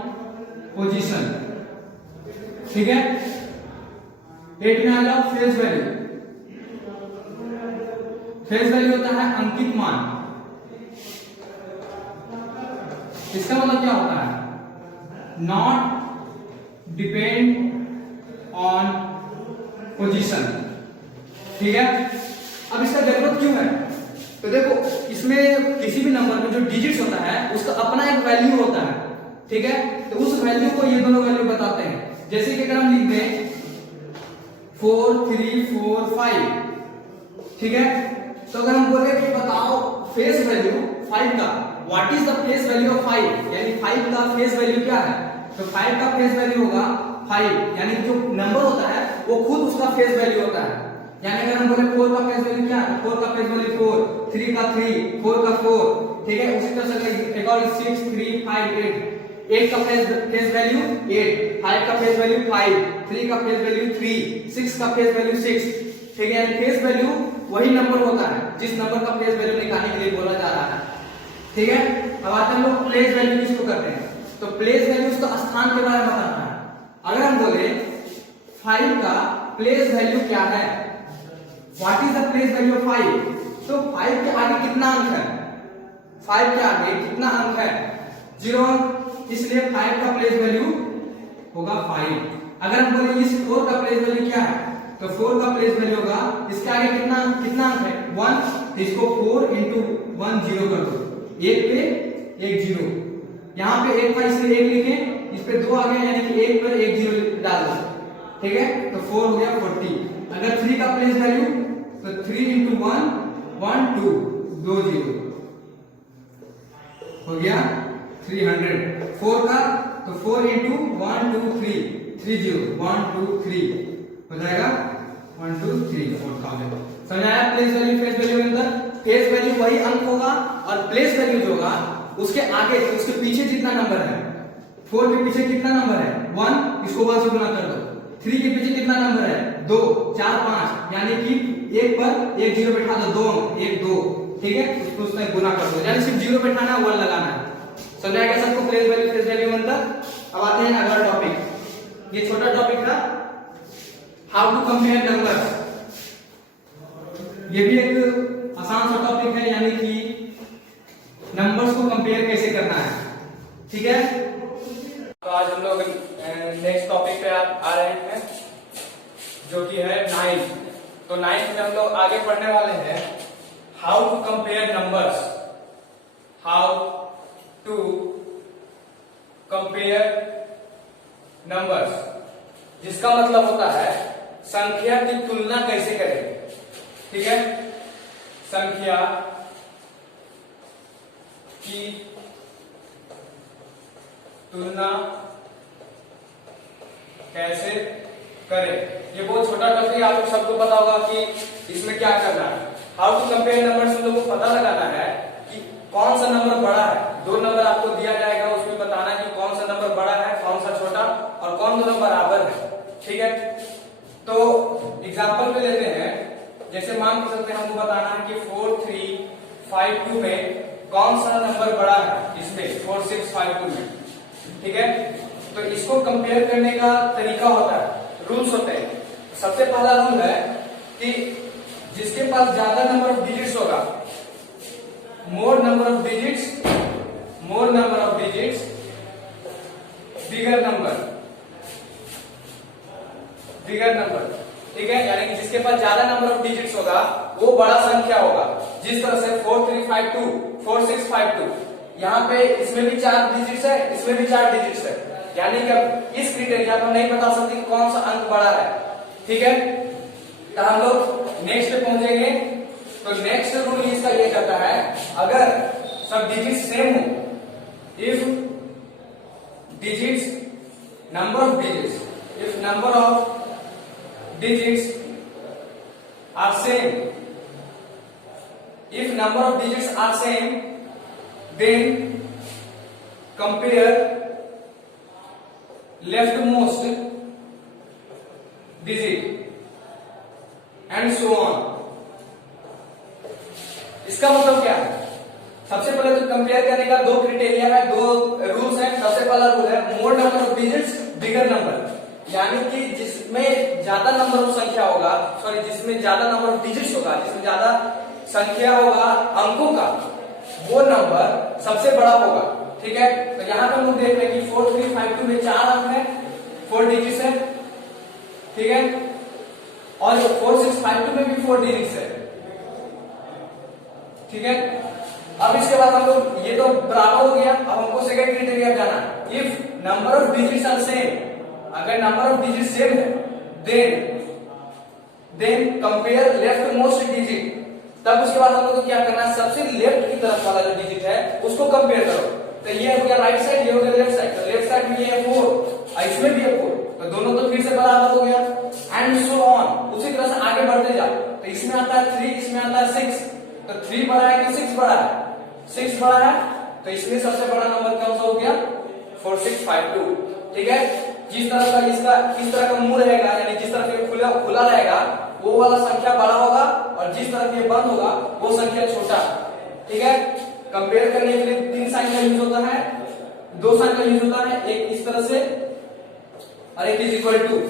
पोजीशन। ठीक है, 8 में आ जाओ फेस वैल्यू। फेस वैल्यू होता है अंकित मान। इसका मतलब क्या होता है? Not depend on position. ठीक है, अब इसका जरूरत क्यों है? तो देखो, इसमें किसी भी नंबर में जो डिजिट्स होता है उसका अपना एक वैल्यू होता है। ठीक है, तो उस वैल्यू को ये दोनों वैल्यू बताते हैं। जैसे कि अगर हम लिख दें 4 3 4 5, ठीक है, तो अगर हम बोले कि बताओ फेस वैल्यू 5 का, what is the face value of 5, यानी 5 का फेस वैल्यू क्या है, तो 5 का फेस वैल्यू होगा 5, यानी जो नंबर होता है वो खुद उसका फेस वैल्यू होता है। यानी अगर हम बोले 4 का फेस वैल्यू क्या है, 4 का फेस वैल्यू 4, 3 का 3, 4 का 4। ठीक है, उसी तरह से एक और 6 3 5 8, 8 का फेस वैल्यू 8, 5 का फेस वैल्यू 5, 3 का फेस वैल्यू 3, 6 का फेस वैल्यू 6। ठीक है, यानी फेस वैल्यू वही नंबर होता है जिस नंबर का फेस वैल्यू निकालने के लिए बोला जा रहा है। ठीक है, अब आते हैं हम लोग प्लेस वैल्यू किसको करते हैं, तो प्लेस वैल्यू उसका स्थान के बारे में बताता है। अगर हम बोले 5 का प्लेस वैल्यू क्या है, what is the place value of 5, तो 5 के आगे कितना अंक है, 5 के आगे कितना अंक है, 0 अंक, इसलिए 5 का प्लेस वैल्यू होगा 5। अगर हम बोले इस 4 का प्लेस वैल्यू क्या है, तो 4 का प्लेस वैल्यू होगा, इसके आगे कितना कितना अंक है, 1, तो इसको 4 into 1 0 कर दो, 1 पे 1 0, यहाँ पे 1 का इसलिए 1 लिखे, इस पे 2 आ गया, यानी कि 1 पर 1 0 डाल दो। ठीक है, तो 4 हो गया 40। अगर 3 का प्लेस वैल्यू, तो 3 into 1 1 2 2 0 हो गया 300। 4 का, तो 4 into 1 2 3 3 0 1 2 3 हो जाएगा 1 2 3 4000। समझ आया? प्लेस वैल्यू फेस वैल्यू के अंदर फेस वैल्यू वही अंक होगा और प्लेस वैल्यू जो होगा उसके आगे उसके पीछे जितना नंबर है, 4 के पीछे कितना नंबर है 1, इसको 1 से गुना कर दो। 3 के पीछे कितना नंबर है 2, 4 5, यानी कि 1 पर 1 0 बैठा दो, 2 1 2। ठीक है, उसको उसमें गुना कर दो, यानी सिर्फ 0 बैठाना है, 1 लगाना है। समझ आएगा सबको प्लेस वैल्यू फेस वैल्यू में अंतर? अब आते हैं अगला टॉपिक। ये छोटा टॉपिक था, हाउ टू कंपेयर नंबर्स। ये भी एक आसान सा टॉपिक है, यानी कि नंबर्स को कंपेयर कैसे करना है। ठीक है, तो आज हम लोग नेक्स्ट टॉपिक पे आ रहे हैं, जो कि है 9। तो 9 में हम लोग आगे पढ़ने वाले हैं how to compare numbers, how to compare numbers, जिसका मतलब होता है संख्या की तुलना कैसे करें। ठीक है, संख्या की तुलना कैसे करें। ये बहुत छोटा टॉपिक है, आप लोग सबको पता होगा कि इसमें क्या करना है। हाउ टू कंपेयर नंबर्स हम लोग को पता लगाना है कि कौन सा नंबर बड़ा है। 2 नंबर आपको दिया जाएगा, उसमें बताना है कि कौन सा नंबर बड़ा है, कौन सा छोटा, और कौन दोनों बराबर है। ठीक है, तो एग्जांपल पे लेते हैं, जैसे मान के चलते हमको बताना है कि 4 3 5 2 में कौन सा नंबर बड़ा है, इसमें 4 6 5 2 में। ठीक है, तो इसको कंपेयर करने का तरीका होता है, रूल्स होते हैं। सबसे पहला रूल है कि जिसके पास ज्यादा नंबर ऑफ डिजिट्स होगा, मोर number of digits bigger number. ठीक है, यानी कि जिसके पास ज्यादा नंबर ऑफ डिजिट्स होगा वो बड़ा संख्या होगा। जिस तरह से 4 3 5 2 4 6 5 2, यहाँ पे इसमें भी 4 डिजिट्स है, इसमें भी 4 डिजिट्स है, यानी कि इस क्राइटेरिया पर नहीं बता सकते कि कौन सा अंक बड़ा है। ठीक है, तो हम लोग नेक्स्ट पे पहुंचेंगे। तो नेक्स्ट रूल इसका ये कहता है, अगर सब डिजिट्स सेम हो, if number of digits are same, if number of digits are same, then compare leftmost digit and so on. इसका मतलब क्या है? सबसे पहले तो कंपेयर करने का दो क्राइटेरिया है, दो रूल्स हैं। सबसे पहला रूल है मोर number of digits bigger number, यानी कि जिसमें ज्यादा नंबर ऑफ संख्या होगा, सॉरी जिसमें ज्यादा नंबर ऑफ डिजिट्स होगा, जिसमें ज्यादा संख्या होगा अंकों का, वो नंबर सबसे बड़ा होगा। ठीक है, तो यहाँ पे हम लोग देख रहे हैं कि 4352 में 4 अंक है, 4 डिजिट्स है। ठीक है, और 4652 में भी 4 डिजिट्स है। ठीक है, अब इसके बाद हम लोग ये तो बराबर हो गया। अब हमको सेकंड क्राइटेरिया जाना है, if number of digits are same, अगर नंबर ऑफ डिजिट सेम है then compare left most digit. तब उसके बाद हम लोग को क्या करना है, सबसे लेफ्ट की तरफ वाला जो डिजिट है उसको कंपेयर करो। तो ये हो गया राइट साइड, ये हो गया लेफ्ट साइड। तो लेफ्ट साइड में ये है 4 और इसमें भी है 4, तो दोनों तो फिर से बराबर हो गया। एंड सो ऑन, उसी तरह से आगे बढ़ते जाओ। तो इसमें आता है 3, इसमें आता है 6, तो 3 बड़ा है कि 6 बड़ा है? 6 बड़ा है, तो इसमें सबसे बड़ा नंबर कौन सा हो गया? 4652। ठीक है, जिस तरह का इसका इस तरह का मुंह रहेगा, यानी जिस तरह से खुला खुला रहेगा वो वाला संख्या बड़ा होगा, और जिस तरह से बंद होगा वो संख्या छोटा। ठीक है, कंपेयर करने के लिए 3 साइन का यूज होता है, 2 साइन का यूज होता है, एक इस तरह से और एक इज इक्वल टू।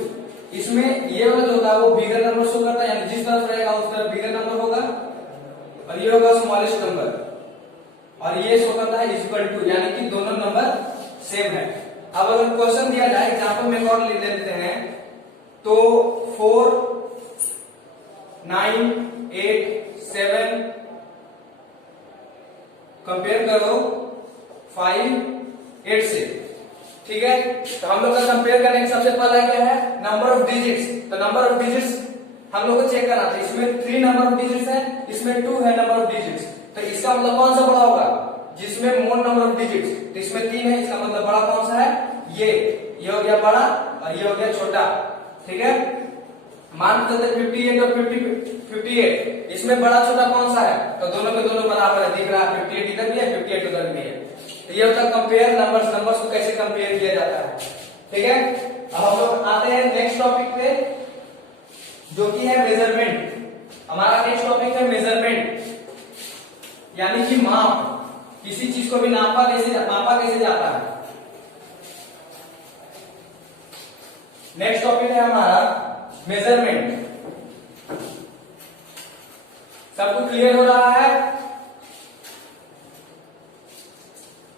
इसमें ये वाला जो होगा वो बिगर नंबर शो करता है, यानी जिस तरफ रहेगा उस तरफ बिगर नंबर होगा, और ये होगा स्मॉलेस्ट नंबर, और ये शो करता है इज इक्वल टू, यानी कि दोनों नंबर सेम है। अब अगर क्वेश्चन दिया जाए, एग्जाम्पल में और ले लेते हैं, तो 4 9 8 7 कंपेयर करो 5 8 से। ठीक है, तो हम लोग का कंपेयर करने का सबसे पहला क्या है, नंबर ऑफ डिजिट्स। तो नंबर ऑफ डिजिट्स हम लोग को चेक करना था, इसमें 3 नंबर ऑफ डिजिट्स है, इसमें 2 है नंबर ऑफ डिजिट्स। तो इसका मतलब कौन सा बड़ा होगा? जिसमें मोर नंबर ऑफ डिजिट्स। तो इसमें 3 है, इसका मतलब बड़ा कौन सा है? ये हो गया बड़ा और ये हो गया छोटा। ठीक है, मान चलते 58 और 58, इसमें बड़ा छोटा कौन सा है? तो दोनों के दोनों बराबर है, दिख रहा है, 58 इधर भी है, 58 उधर भी है। तो ये होता है कंपेयर नंबर्स को कैसे कंपेयर किया जाता है। ठीक है, अब हम लोग आते हैं नेक्स्ट टॉपिक पे, जो कि है मेजरमेंट। हमारा नेक्स्ट टॉपिक है मेजरमेंट, यानी कि माप। किसी चीज को भी मापा कैसे जाता है। नेक्स्ट टॉपिक है हमारा मेजरमेंट। सबको क्लियर हो रहा है?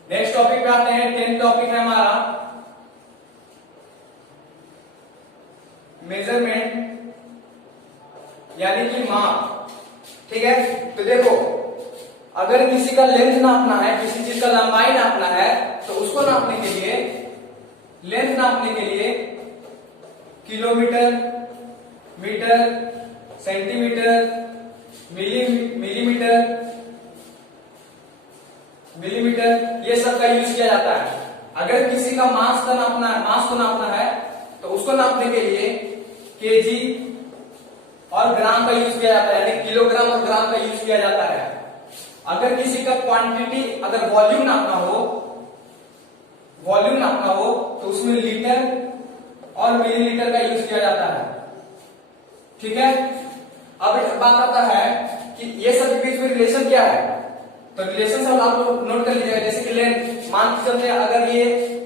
नेक्स्ट टॉपिक पे आते हैं, 10th टॉपिक है हमारा मेजरमेंट, यानी कि माप। ठीक है, तो देखो, अगर किसी का लेंथ नापना है, किसी चीज का लंबाई नापना है, तो उसको नापने के लिए, लेंथ नापने के लिए किलोमीटर, मीटर, सेंटीमीटर, मिलीमीटर, ये सब का यूज किया जाता है। अगर किसी का मास को नापना है, तो उसको नापने के लिए केजी और ग्राम का यूज किया जाता है, यानी किलोग्राम और ग्राम का यूज किया जाता है। अगर किसी का क्वांटिटी, अगर वॉल्यूम नापना हो, तो उसमें लीटर और मिलीलीटर का यूज किया जाता है। ठीक है, अब एक बात आता है कि ये सब के बीच में रिलेशन क्या है। तो रिलेशन सब आप लोग नोट कर लीजिएगा। जैसे कि लेंथ, मान के चलते अगर ये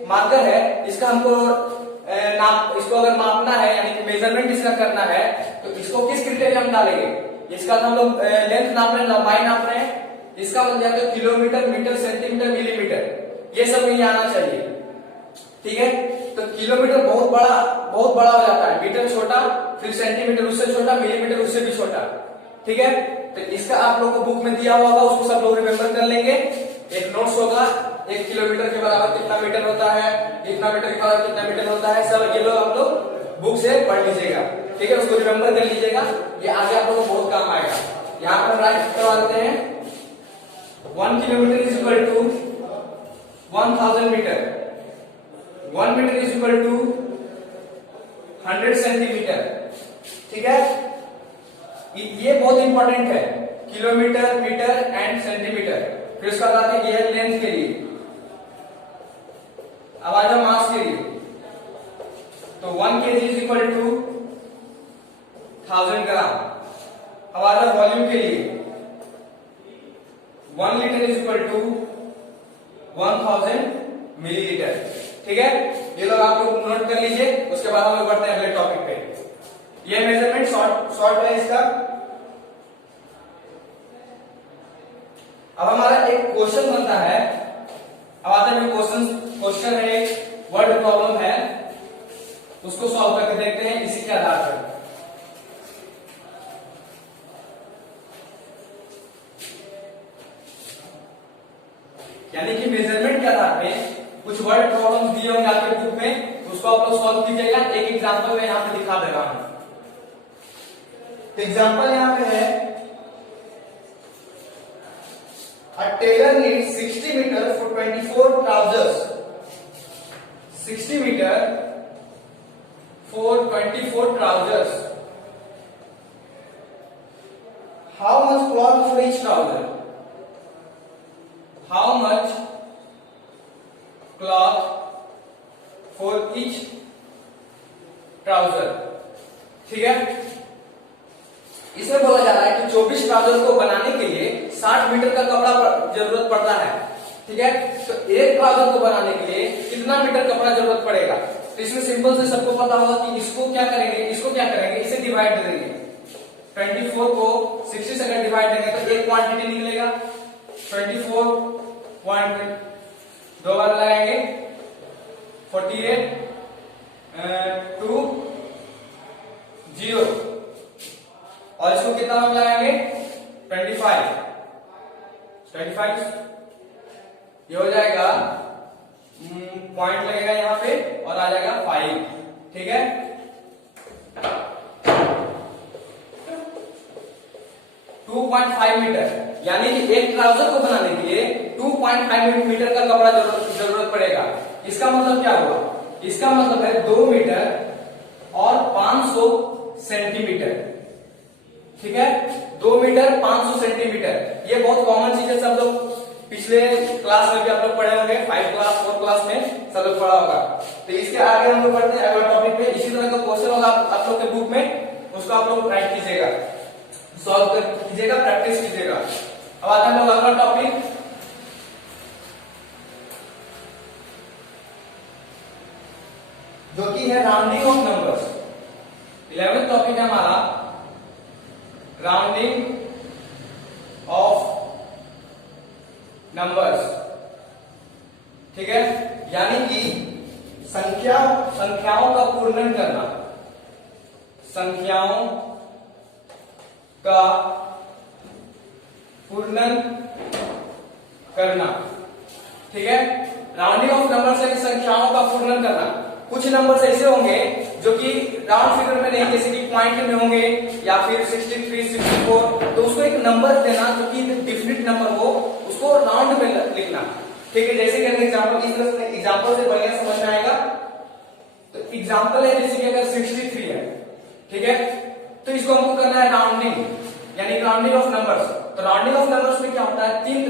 मार्कर है, इसका हमको इसको अगर मापना है, यानी कि मेजरमेंट इसका करना है, तो इसको किस क्राइटेरिया में डालेंगे? इसका हम लोग लेंथ नाप रहे हैं, लंबाई नाप रहे हैं, इसका मतलब तो किलोमीटर, मीटर, सेंटीमीटर, मिलीमीटर, ये सब नहीं आना चाहिए। ठीक है, तो किलोमीटर बहुत बड़ा हो जाता है, मीटर छोटा, फिर सेंटीमीटर उससे छोटा, मिलीमीटर उससे भी छोटा। ठीक है, तो इसका आप लोगों को बुक में दिया हुआ होगा, उसको सब लोग रिमेम्बर कर लेंगे। एक नोट्स होगा, 1 किलोमीटर के बराबर कितना मीटर होता है, इतना मीटर के बराबर कितना मीटर होता है, सब ये लोग आप लोग बुक से पढ़ लीजिएगा। ठीक है, उसको रिमेम्बर कर लीजिएगा, ये आगे आप लोगों को बहुत काम आएगा। यहाँ पर राइट करवा देते हैं, 1 kilometre is equal to 1000 metre, 1 metre is equal to 100 centimetre. ठीक है, ये बहुत इंपॉर्टेंट है, किलोमीटर, मीटर एंड सेंटीमीटर। फिर उसका बताते हैं ये है लेंथ के लिए। अब आ जाओ मास के लिए, तो 1 kg is equal to 1000 gram. अब आ जाओ वॉल्यूम के लिए, 1 litre is equal to 1000 millilitre. ठीक है, ये लोग आप लोग नोट कर लीजिए, उसके बाद हम लोग बढ़ते हैं अगले टॉपिक पे। ये मेजरमेंट शॉर्ट है इसका। अब हमारा एक क्वेश्चन बनता है, अब आता है क्वेश्चन है, एक वर्ड प्रॉब्लम है, उसको सॉल्व करके देखते हैं इसी के आधार पर। यानी कि मेजरमेंट के आधार पे कुछ वर्ड प्रॉब्लम्स दिए होंगे आपके बुक में, उसको आप लोग सॉल्व कीजिएगा। एक एग्जांपल में यहां पे दिखा दे रहा हूं। एग्जांपल यहां पे है, a tailor needs 60 meter for 24 trousers. 60 meter for 24 trousers. How much cloth for each trouser? How much cloth for each trouser? ठीक है, इसमें बोला जा रहा है कि 24 ट्राउजर को बनाने के लिए 60 मीटर का कपड़ा जरूरत पड़ता है। ठीक है, तो एक ट्राउजर को बनाने के लिए कितना मीटर कपड़ा जरूरत पड़ेगा? तो इसमें सिंपल से सबको पता होगा कि इसको क्या करेंगे, इसे डिवाइड कर देंगे। 24 को 60 से अगर डिवाइड देंगे तो एक क्वांटिटी निकलेगा। 24 पॉइंट 2 बार लगाएंगे, 48 2 0, और इसको कितना हम लगाएंगे, 25 ये हो जाएगा, पॉइंट लगेगा यहाँ पे और आ जाएगा 5। ठीक है, टू 2.5 मीटर, यानी कि एक ट्राउजर को बनाने के लिए 2.5 मीटर का कपड़ा जरूरत पड़ेगा। इसका मतलब क्या हुआ? इसका मतलब है 2 मीटर और 500 सेंटीमीटर। ठीक है, 2 मीटर 500 सेंटीमीटर, ये बहुत कॉमन चीज है, सब लोग पिछले क्लास में भी आप लोग पढ़े होंगे, 5 क्लास 4 क्लास में सब लोग पढ़ा होगा। तो इसके आगे हम लोग बढ़ते हैं अगला टॉपिक पे। इसी तरह का क्वेश्चन होगा आप लोग के बुक में, उसको आप लोग राइट कीजिएगा, सॉल्व कीजिएगा, प्रैक्टिस कीजिएगा। अब आता है हम लोग अगला टॉपिक, जो कि है rounding off numbers. 11th topic है हमारा राउंडिंग ऑफ नंबर्स। ठीक है, यानी कि संख्याओं का पूर्णन करना, संख्याओं का पूर्णन करना। ठीक है, राउंडिंग ऑफ नंबर्स है संख्याओं का पूर्णन करना। कुछ नंबर्स ऐसे होंगे जो कि राउंड फिगर में नहीं, जैसे कि पॉइंट में होंगे या फिर 63, 64, तो उसको एक नंबर देना जो कि डिफिनिट नंबर हो, उसको राउंड में लिखना। ठीक है, जैसे कि एग्जांपल, इस तरह से एग्जांपल से बढ़िया समझ में आएगा। तो एग्जांपल है जैसे कि अगर 63 है, ठीक है, तो इसको हमको करना है राउंडिंग, यानी राउंडिंग ऑफ नंबर्स। तो राउंडिंग ऑफ नंबर्स में क्या होता है, तीन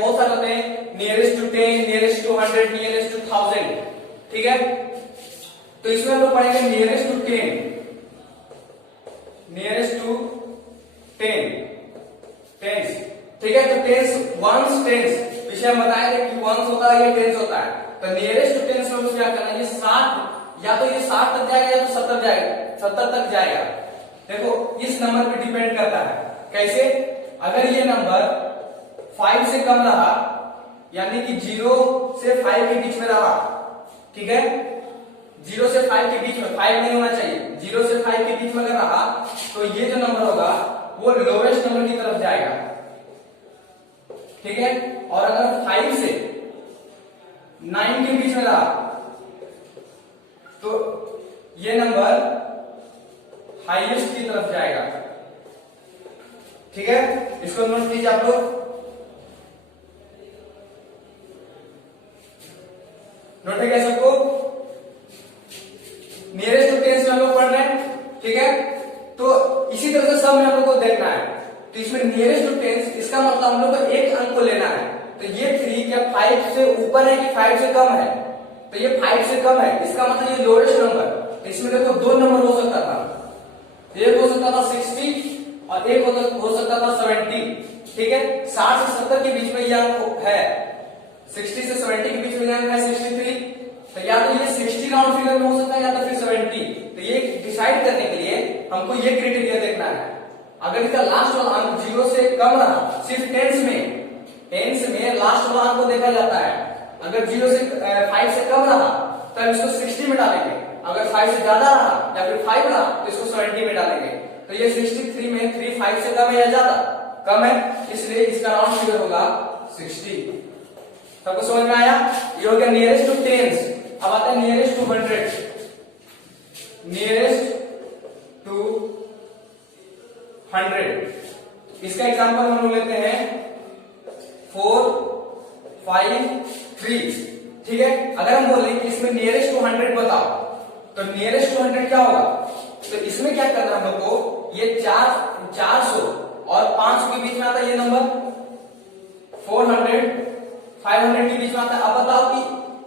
बहुत सारे होते हैं, nearest to 10, nearest to 100, nearest to 1000। ठीक है, तो इसमें हम लोग पढ़ेंगे nearest to 10, nearest to 10 tens. ठीक है, तो टेंस, वंस टेंस, पीछे हम बताए थे कि वंस होता है, ये टेंस होता है। तो नियरेस्ट टू टेंस में क्या करना है, ये 60, या तो ये 60 तक जाएगा या तो 70 तक जाएगा। देखो इस नंबर पे डिपेंड करता है, कैसे, अगर ये नंबर 5 से कम रहा, यानी कि 0 से 5 के बीच में रहा, ठीक है, 0 से 5 के बीच में, 5 नहीं होना चाहिए, 0 से 5 के बीच में अगर रहा, तो ये जो नंबर होगा वो लोवेस्ट नंबर की तरफ जाएगा। ठीक है, और अगर 5 से 9 के बीच में रहा, तो ये नंबर हाईएस्ट की तरफ जाएगा। ठीक है, इसको नोट कीजिए आप लोग, नोट है क्या सबको? नियरेस्ट टू टेंस में हम लोग पढ़ रहे हैं। ठीक है, तो इसी तरह से सब में हम लोग को देखना है। तो इसमें नियरेस्ट टू टेंस, इसका मतलब हम लोग को एक अंक को लेना है। तो ये 3 क्या 5 से ऊपर है कि 5 से कम है? तो ये 5 से कम है, इसका मतलब ये लोएस्ट नंबर। तो इसमें देखो दो नंबर हो सकता था, एक हो सकता था 60 और एक हो सकता था 70। ठीक है, 60 से 70 के बीच में यह अंक है, 60 से 70 के बीच में यह अंक है 63। तो या तो ये 60 राउंड फिगर में हो सकता है या तो फिर 70। तो ये डिसाइड करने के लिए हमको ये क्राइटेरिया देखना है। अगर इसका लास्ट वाला अंक 0 से कम रहा, सिर्फ टेंस में लास्ट वाला अंक को देखा जाता है। अगर 0 से 5 से कम रहा तब इसको 60 में डालेंगे, अगर 5 से ज्यादा रहा या फिर 5 रहा तो इसको 70 में डालेंगे। तो ये 63 में 3 5 से कम है या ज्यादा? कम है, इसलिए इसका राउंड फिगर होगा 60। सबको समझ में आया? ये हो गया नियरेस्ट टू टेंस। अब आता है नियरेस्ट टू 100। नियरेस्ट टू 100, इसका एग्जांपल हम लोग लेते हैं 4 5 3। ठीक है, अगर हम बोले कि इसमें नियरेस्ट टू 100 बताओ, तो नियरेस्ट टू 100 क्या होगा? तो इसमें क्या करना हम लोग को, ये 400 और 500 के बीच में आता है ये नंबर, 400 500 के बीच में आता है। अब बताओ कि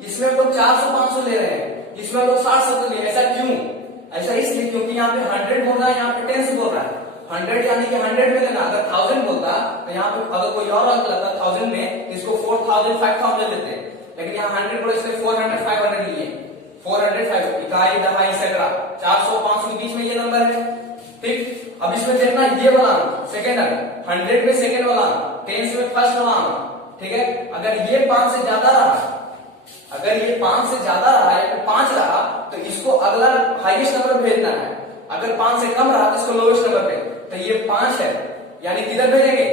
इसमें हम लोग 400 500 ले रहे हैं, इसमें हम लोग 60 70 ले, ऐसा क्यों? ऐसा इसलिए क्योंकि यहाँ पे 100 बोल रहा है, यहाँ पे 10 बोल रहा है। 100 यानी कि 100 में लेना, अगर 1000 बोलता तो यहाँ पे अगर कोई और अंक लगता 1000 में, इसको 4000 5000 लेते हैं, लेकिन यहाँ 100 बोले इसलिए 400 500 लिए। 400 500 इकाई दहाई सैकड़ा, 400 500 के बीच में ये नंबर है। ठीक, अब इसमें देखना ये वाला सेकंड अंक, 100 में सेकंड वाला, 10 में फर्स्ट वाला। ठीक है, अगर ये 5 से ज्यादा रहा, अगर ये 5 से ज्यादा रहा या फिर 5 रहा तो इसको अगला हाईएस्ट नंबर भेजना है। अगर 5 से कम रहा तो इसको लोएस्ट नंबर पे। तो ये 5 है, यानी किधर भेजेंगे?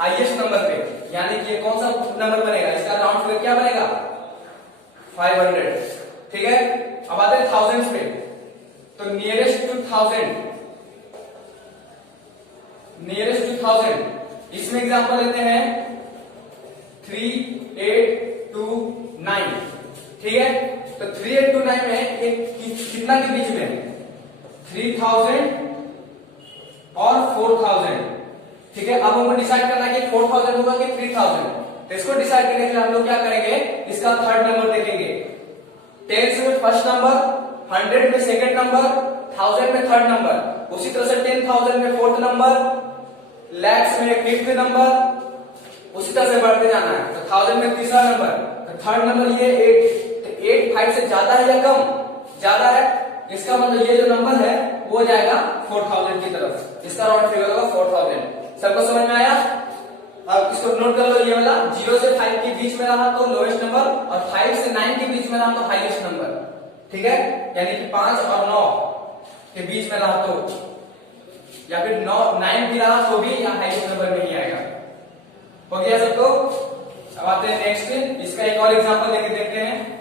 हाईएस्ट नंबर पे। यानी कि ये कौन सा नंबर बनेगा? इसका राउंड फिगर क्या बनेगा? 500। ठीक है, अब आते हैं थाउजेंड्स पे। तो नियरेस्ट टू 1000, नियरेस्ट टू 1000, इसमें एग्जांपल लेते हैं 3 8 2 9। ठीक है, तो 3 8 2 9 में एक कितना के बीच में? 3000 और 4000। ठीक है, अब हमको डिसाइड करना है कि 4000 होगा कि 3000। तो इसको डिसाइड करने के लिए हम लोग क्या करेंगे, इसका थर्ड नंबर देखेंगे। 10 में फर्स्ट नंबर, 100 में सेकंड नंबर, 1000 में थर्ड नंबर, उसी तरह से 10,000 में फोर्थ नंबर, लैक्स में फिफ्थ नंबर, उसी तरह से बढ़ते जाना है। तो 1000 में तीसरा नंबर, तो थर्ड नंबर ये 8। तो 8 5 से ज्यादा है या कम? ज्यादा है, इसका मतलब ये जो नंबर है वो जाएगा 4000 की तरफ। इसका राउंड फिगर होगा 4000। सबको समझ में आया? अब इसको नोट कर लो, ये वाला 0 से 5 के बीच में रहा तो लोएस्ट नंबर, और 5 से 9 के बीच में रहा तो हाईएस्ट नंबर। ठीक है, यानी कि 5 और 9 के बीच में रहा तो, या फिर 9 भी रहा तो भी यहाँ हाईएस्ट नंबर में ही आएगा। हो गया सबको? अब आते हैं नेक्स्ट, इसका एक और एग्जांपल लेके देखते हैं।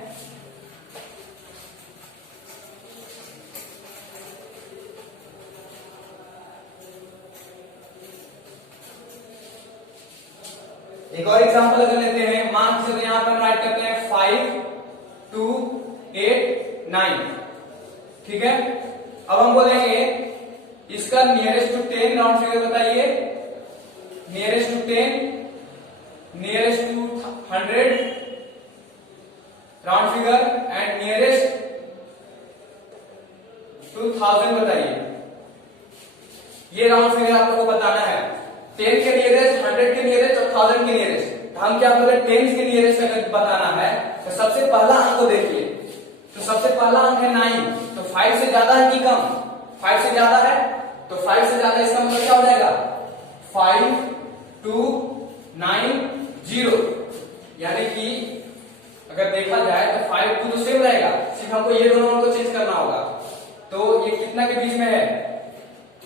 एक और एग्जांपल अगर लेते हैं, मान लीजिए यहां पर राइट करते हैं 5 2 8 9। ठीक है, अब हम बोलेंगे इसका नियरेस्ट टू 10 राउंड फिगर बताइए। Nearest to 10, nearest to 100 round figure, and nearest to 1000 बताइए। ये राउंड फिगर आप लोगों को बताना है। 10 के नियरेस्ट, 100 के नियरेस्ट और 1000 के नियरेस्ट। तो हम क्या बोले, 10 के नियरेस्ट अगर बताना है तो सबसे पहला अंक को देखिए। तो सबसे पहला अंक है 9। तो 5 से ज्यादा है कि कम? 5 से ज्यादा है, तो 5 से ज्यादा इसका मतलब क्या हो जाएगा? 5 2 9 0। यानी कि अगर देखा जाए तो 5 2 तो सेम रहेगा, सिर्फ हमको ये दोनों को चेंज करना होगा। तो ये कितना के बीच में है?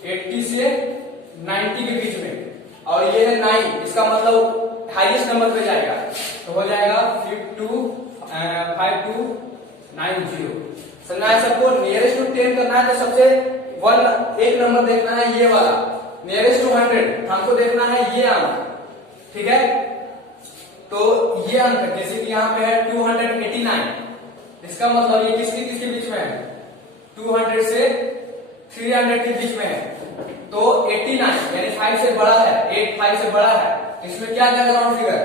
80 से 90 के बीच में, और ये है 9, इसका मतलब हाईएस्ट नंबर पे जाएगा। तो हो जाएगा 5290। समझना है सबको? नियरेस्ट टू 10 करना है तो सबसे एक नंबर देखना है ये वाला। नियरेस्ट टू 100 हमको देखना है ये अंक। ठीक है, तो ये अंक जैसे कि यहाँ पे है 289, इसका मतलब ये किसके किसके बीच में है? 200 से 300 के बीच में है। तो 89 यानी 5 से बड़ा है, 8 5 से बड़ा है, इसमें क्या आ जाएगा राउंड फिगर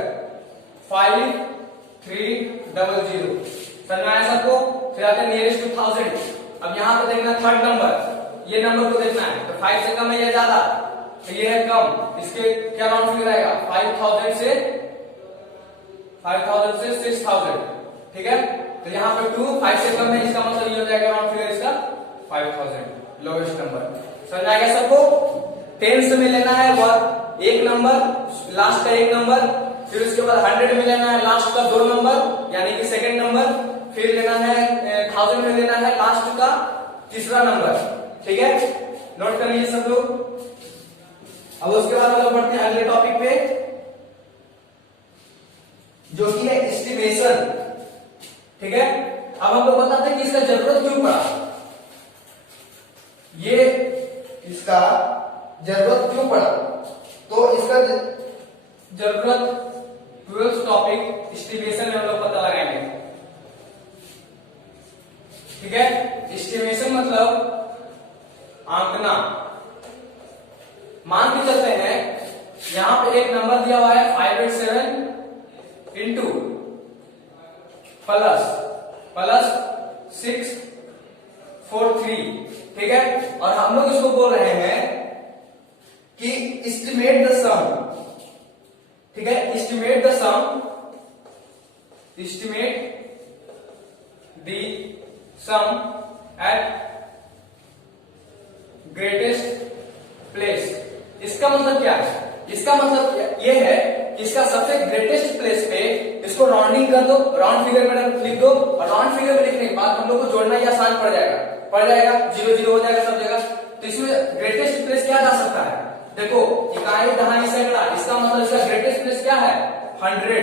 5300। समझ में आया सबको? फिर आते हैं नियरेस्ट टू 1000। अब यहाँ पे देखना थर्ड नंबर, ये नंबर को देखना है, तो 5 से कम है या ज्यादा, तो ये है कम, इसके क्या राउंड फिगर आएगा 5000 से 6000। ठीक है, तो यहाँ पे 2 5 से कम है, इसका मतलब ये हो जाएगा राउंड फिगर इसका 5000, लोएस्ट नंबर। समझ आएगा सबको? टेंस में लेना है एक नंबर, लास्ट का एक नंबर, फिर उसके बाद 100 में लेना है लास्ट का 2 नंबर यानी कि सेकंड नंबर, फिर लेना है 1000 में लेना है लास्ट का तीसरा नंबर। ठीक है, नोट कर लीजिए सब लोग। अब उसके बाद हम लोग बढ़ते हैं अगले टॉपिक पे, जो कि है एस्टिमेशन। ठीक है, अब हम लोग बताते हैं कि इसका जरूरत क्यों पड़ा, ये इसका जरूरत क्यों पड़ा। तो इसका जरूरत 12th टॉपिक एस्टिमेशन में हम लोग पता लगाएंगे। ठीक है, एस्टिमेशन मतलब आंकना। मान के चलते हैं यहां पे एक नंबर दिया हुआ है 587 इंटू प्लस 643। ठीक है, और हम लोग इसको बोल रहे हैं कि एस्टिमेट द सम। ठीक है, estimate the sum, estimate the sum at greatest place. इसका मतलब क्या है? इसका मतलब ये है कि इसका सबसे ग्रेटेस्ट प्लेस पे इसको राउंडिंग कर दो, राउंड फिगर में लिख दो, और राउंड फिगर में लिखने के बाद हम लोग को जोड़ना ही आसान पड़ जाएगा, 0 0 हो जाएगा सब जगह। तो इसमें ग्रेटेस्ट प्लेस क्या जा सकता है? देखो, इकाई दहाई सैकड़ा, इसका मतलब इसका ग्रेटेस्ट प्लेस क्या है 100।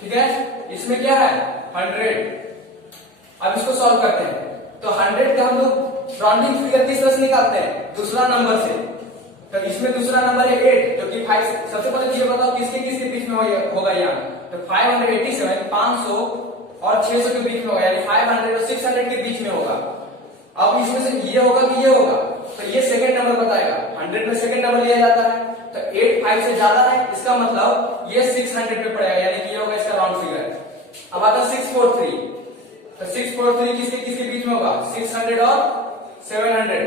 ठीक है, इसमें क्या है 100। अब इसको सॉल्व करते हैं, तो 100 का हम लोग राउंडिंग फिगर किस तरह से निकालते हैं? दूसरा नंबर से। तो इसमें दूसरा नंबर है 8, जो कि 5। सबसे पहले ये बताओ किसके किसके बीच में होगा यहाँ, तो 587 500 और 600 के बीच में होगा, यानी 500 और 600 के बीच में होगा। अब इसमें से ये होगा कि ये होगा, तो ये सेकंड नंबर बताएगा। 100 में सेकंड नंबर लिया जाता है, तो 8 5 से ज्यादा है, इसका मतलब ये 600 पे पड़ेगा, यानी कि ये होगा इसका राउंड फिगर। अब आता है 643, तो 643 किसके किसके बीच में होगा 600 और 700।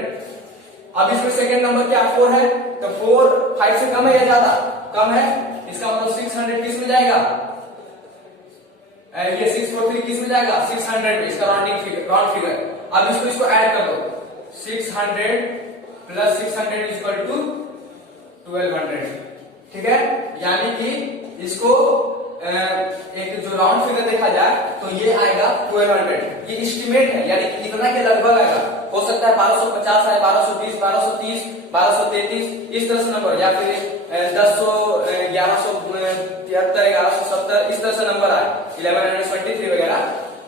अब इसमें सेकंड नंबर क्या 4 है, तो 4 5 से कम है या ज्यादा, कम है, इसका मतलब 600 किस में जाएगा, ये 643 किस में जाएगा 600, इसका राउंड फिगर। अब इसको ऐड कर दो, 600 प्लस 600 इज इक्वल टू 1200। ठीक है, यानी कि इसको एक जो राउंड फिगर देखा जाए तो ये आएगा 1200। ये एस्टिमेट है, यानी कि इतना के लगभग आएगा। हो सकता है 1250 आए, 1220, 1230, 1233 इस तरह से नंबर, या फिर 1100, 1173, 1170 इस तरह से नंबर आए, 1123 वगैरह।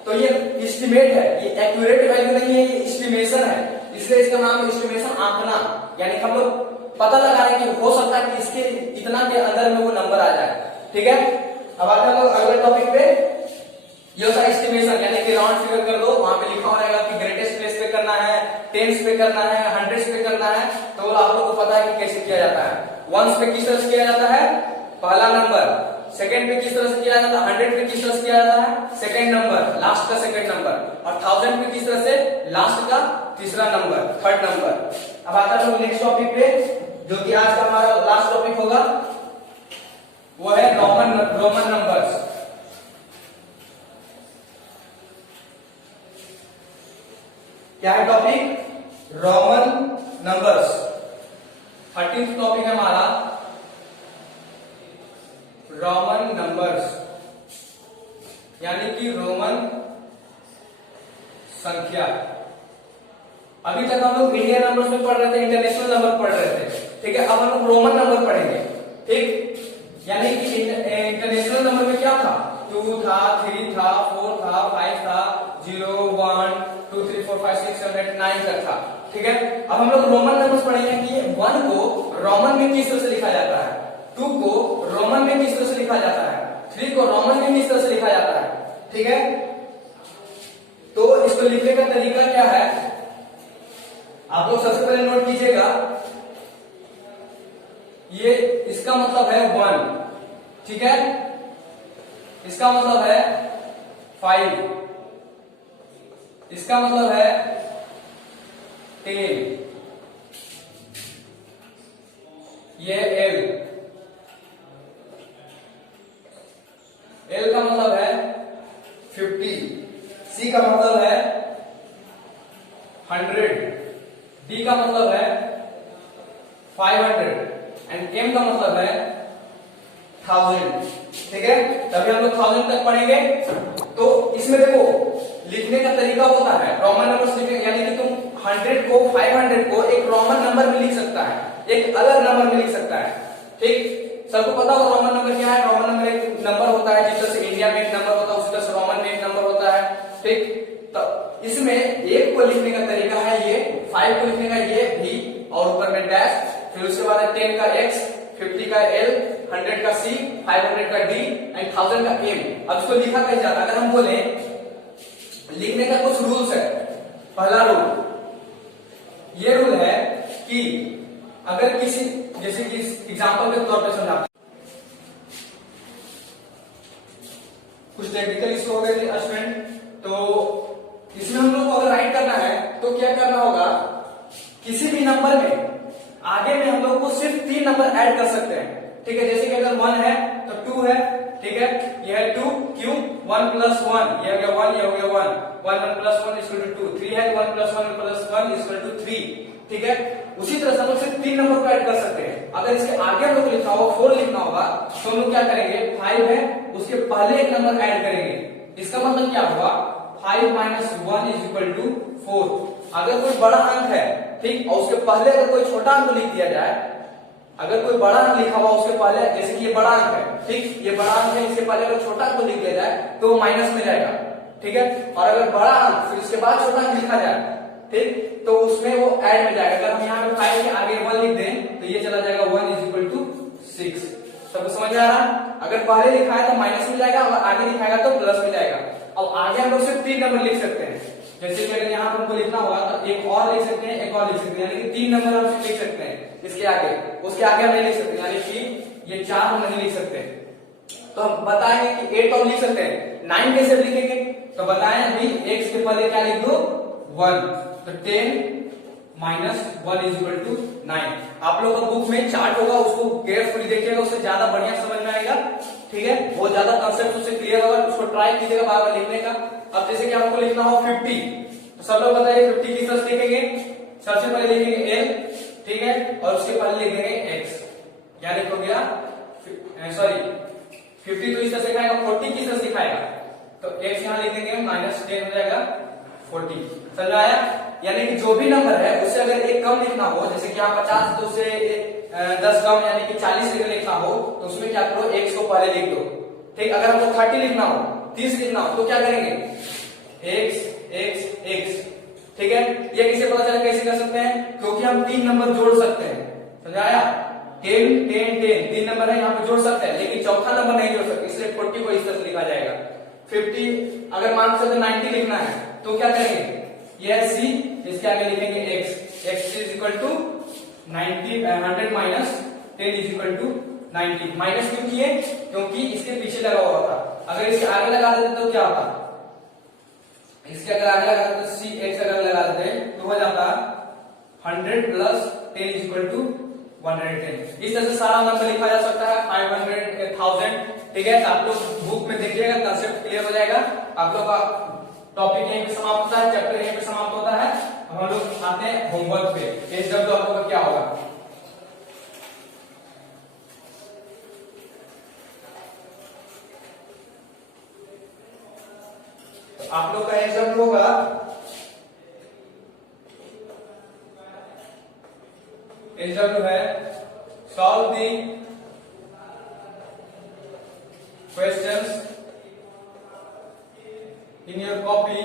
तो ये एस्टिमेट है, ये एक्यूरेट वैल्यू नहीं है, ये एस्टिमेशन है, इसलिए इसका नाम है एस्टिमेशन, आंकना। यानी हम लोग पता लगा रहे हैं कि हो सकता है कि इसके इतना के अंदर में वो नंबर आ जाए। ठीक है, अब आते हैं लोग अगले टॉपिक पे, ये होता है एस्टिमेशन, यानी कि राउंड फिगर कर दो, वहां पे लिखा रहेगा कि ग्रेटेस्ट प्लेस पे करना है, टेंस पे करना है, हंड्रेड्स पे करना है, तो आप लोग को पता है कि कैसे किया जाता है। वंस पे किस तरह से किया जाता है, पहला नंबर, सेकंड पे किस तरह से किया जाता है, 100 पे किस तरह से किया जाता है सेकंड नंबर, लास्ट का सेकंड नंबर, और 1000 पे किस तरह से लास्ट का तीसरा नंबर, थर्ड नंबर। अब आता है नेक्स्ट टॉपिक पे, जो कि आज का हमारा लास्ट टॉपिक होगा, वो है रोमन नंबर्स। क्या है topic, Roman numbers. 13th topic है हमारा रोमन नंबर्स, यानी कि रोमन संख्या। अभी तक हम लोग इंडियन नंबर्स में पढ़ रहे थे, इंटरनेशनल नंबर पढ़ रहे थे। ठीक है, अब हम लोग रोमन नंबर पढ़ेंगे। ठीक, यानी कि इंटरनेशनल नंबर में क्या था, 2 था, 3 था, 4 था, 5 था, 0 1 2 3 4 5 6 7 8 9 तक था। ठीक है, अब हम लोग रोमन नंबर्स पढ़ेंगे कि 1 को रोमन में किस तरह से लिखा जाता है, 2 को रोमन में किस तरह से लिखा जाता है, 3 को रोमन में किस तरह से लिखा जाता है। ठीक है, तो इसको लिखने का तरीका क्या है, आप लोग सबसे पहले नोट कीजिएगा, ये इसका मतलब है 1, ठीक है, इसका मतलब है 5, इसका मतलब है 10, ये L का मतलब है 50, C का मतलब है 100, D का मतलब है 500 एंड M का मतलब है 1000, ठीक है। तभी हम लोग 1000 तक पढ़ेंगे। तो इसमें देखो लिखने का तरीका होता है, रोमन नंबर लिखने, यानी कि तुम 100 को 500 को एक रोमन नंबर में लिख सकता है, एक अलग नंबर में लिख सकता है, ठीक। सबको पता होगा रोमन नंबर क्या है। रोमन नंबर एक नंबर होता है, जिस तरह से इंडिया में एक नंबर होता है उसी तरह से रोमन में एक नंबर होता है, ठीक। तो इसमें 1 को लिखने का तरीका है ये, 5 को लिखने का ये भी, और ऊपर में डैश, फिर उसके बाद 10 का X, 50 का L, 100 का C, 500 का D एंड 1000 का M। अब इसको लिखा कैसे जाता है? अगर हम बोले लिखने का कुछ रूल्स है। पहला रूल ये रूल है कि अगर किसी, जैसे कि एग्जांपल के तौर पे समझाते, कुछ टेक्निकल इशू हो गए थे स्टूडेंट, तो इसमें हम लोग को अगर राइट करना है तो क्या करना होगा, किसी भी नंबर में आगे में हम लोग को सिर्फ 3 नंबर ऐड कर सकते हैं, ठीक है। जैसे कि अगर 1 है तो 2 है, ठीक है, यह है 2, क्यों 1 प्लस 1, यह हो गया 1, यह हो गया 1, 1 प्लस 1 इक्वल टू 2, 3 है तो 1 प्लस 1 प्लस 1 इक्वल टू 3, ठीक है। उसी तरह से हम लोग सिर्फ 3 नंबर को ऐड कर सकते हैं। अगर इसके आगे हम लोग लिखना होगा 4 लिखना होगा तो हम लोग क्या करेंगे, 5 है उसके पहले एक नंबर ऐड करेंगे। इसका मतलब क्या हुआ, 5 माइनस 1 इज इक्वल टू 4। अगर कोई बड़ा अंक है, ठीक, और उसके पहले अगर कोई छोटा अंक लिख दिया जाए, अगर कोई बड़ा अंक लिखा हुआ उसके पहले, जैसे कि ये बड़ा अंक है, ठीक, ये बड़ा अंक है, इसके पहले अगर छोटा अंक लिख दिया जाए तो वो माइनस में जाएगा, ठीक है। और अगर बड़ा अंक फिर उसके बाद छोटा अंक लिखा जाए, ठीक, तो उसमें वो ऐड में जाएगा। अगर हम यहाँ पे 5 के आगे 1 लिख दें तो ये चला जाएगा 1 इज इक्वल टू 6। सबको समझ में आ रहा? अगर पहले लिखा है तो माइनस में जाएगा और आगे लिखाएगा तो प्लस में जाएगा। अब आगे हम लोग सिर्फ 3 नंबर लिख सकते हैं, जैसे कि अगर यहाँ पर हमको लिखना होगा तो एक और लिख सकते हैं, एक और लिख सकते हैं, यानी कि 3 नंबर हम लिख सकते हैं इसके आगे, उसके आगे हम नहीं लिख सकते, यानी कि ये 4 हम नहीं लिख सकते। तो हम बताएंगे कि 8 और लिख सकते हैं, 9 कैसे लिखेंगे, तो बताएं अभी, x के पहले क्या लिख दो 1, तो 10 माइनस 1 इज इक्वल टू 9। आप लोग का बुक में चार्ट होगा, उसको केयरफुली देखिएगा, उससे ज्यादा बढ़िया समझ में आएगा, ठीक है, बहुत ज्यादा कंसेप्ट उससे क्लियर होगा, उसको ट्राई कीजिएगा बार बार लिखने का। अब जैसे कि आपको लिखना हो 50, तो सब लोग बताइए 50 किस तरह से लिखेंगे, सबसे पहले लिखेंगे L, ठीक है, और उसके पहले लिखेंगे X, यानी हो गया सॉरी 50 तो इस तरह से लिखाएगा, 40 किस तरह से लिखाएगा, तो X यहाँ लिख देंगे माइनस 10 हो जाएगा 40। समझ आया? यानी कि जो भी नंबर है उससे अगर एक कम लिखना हो, जैसे कि आप 50 तो उसे 10 कम यानी कि 40 लिखना हो तो उसमें क्या करो, X को पहले लिख दो, ठीक। अगर हमको 30 लिखना हो, 30 लिखना हो तो क्या करेंगे, X X X, ठीक है। ये कैसे पता चला, कैसे कर सकते हैं, क्योंकि हम 3 नंबर जोड़ सकते हैं, समझाया, 10 10 10 3 नंबर है यहाँ पे जोड़ सकते हैं, लेकिन चौथा नंबर नहीं जोड़ सकते, इसलिए 40 को इस तरह से लिखा जाएगा। 50 अगर मान सकते 90 लिखना है तो क्या करेंगे, यह C, इसके आगे लिखेंगे X, X is equal to 90 100 minus 10 is equal to 90। Minus क्यों किए, क्योंकि इसके पीछे लगा हुआ था, अगर इसके आगे लगा देते तो क्या होता, इसके अगर आगे लगा देते C X अगर लगा देते तो हो जाता 100 प्लस 10 इज इक्वल टू 110। इस तरह से सारा नंबर लिखा जा सकता है, 500 1000, ठीक है। तो आप लोग बुक में देखिएगा, कंसेप्ट क्लियर हो जाएगा। आप लोग का टॉपिक यहीं पे समाप्त होता है, चैप्टर यहीं पे समाप्त होता है। अब हम लोग आते हैं होमवर्क पे। एसडब्ल्यू आप लोग का क्या होगा, तो आप लोग का एसडब्ल्यू होगा एसडब्ल्यू है solve the questions in your copy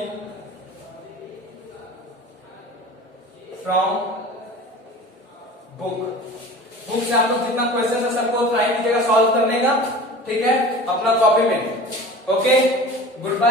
from book से आप लोग जितना क्वेश्चन है सबको ट्राई कीजिएगा सॉल्व करने का, ठीक है, अपना कॉपी में। Okay, good bye.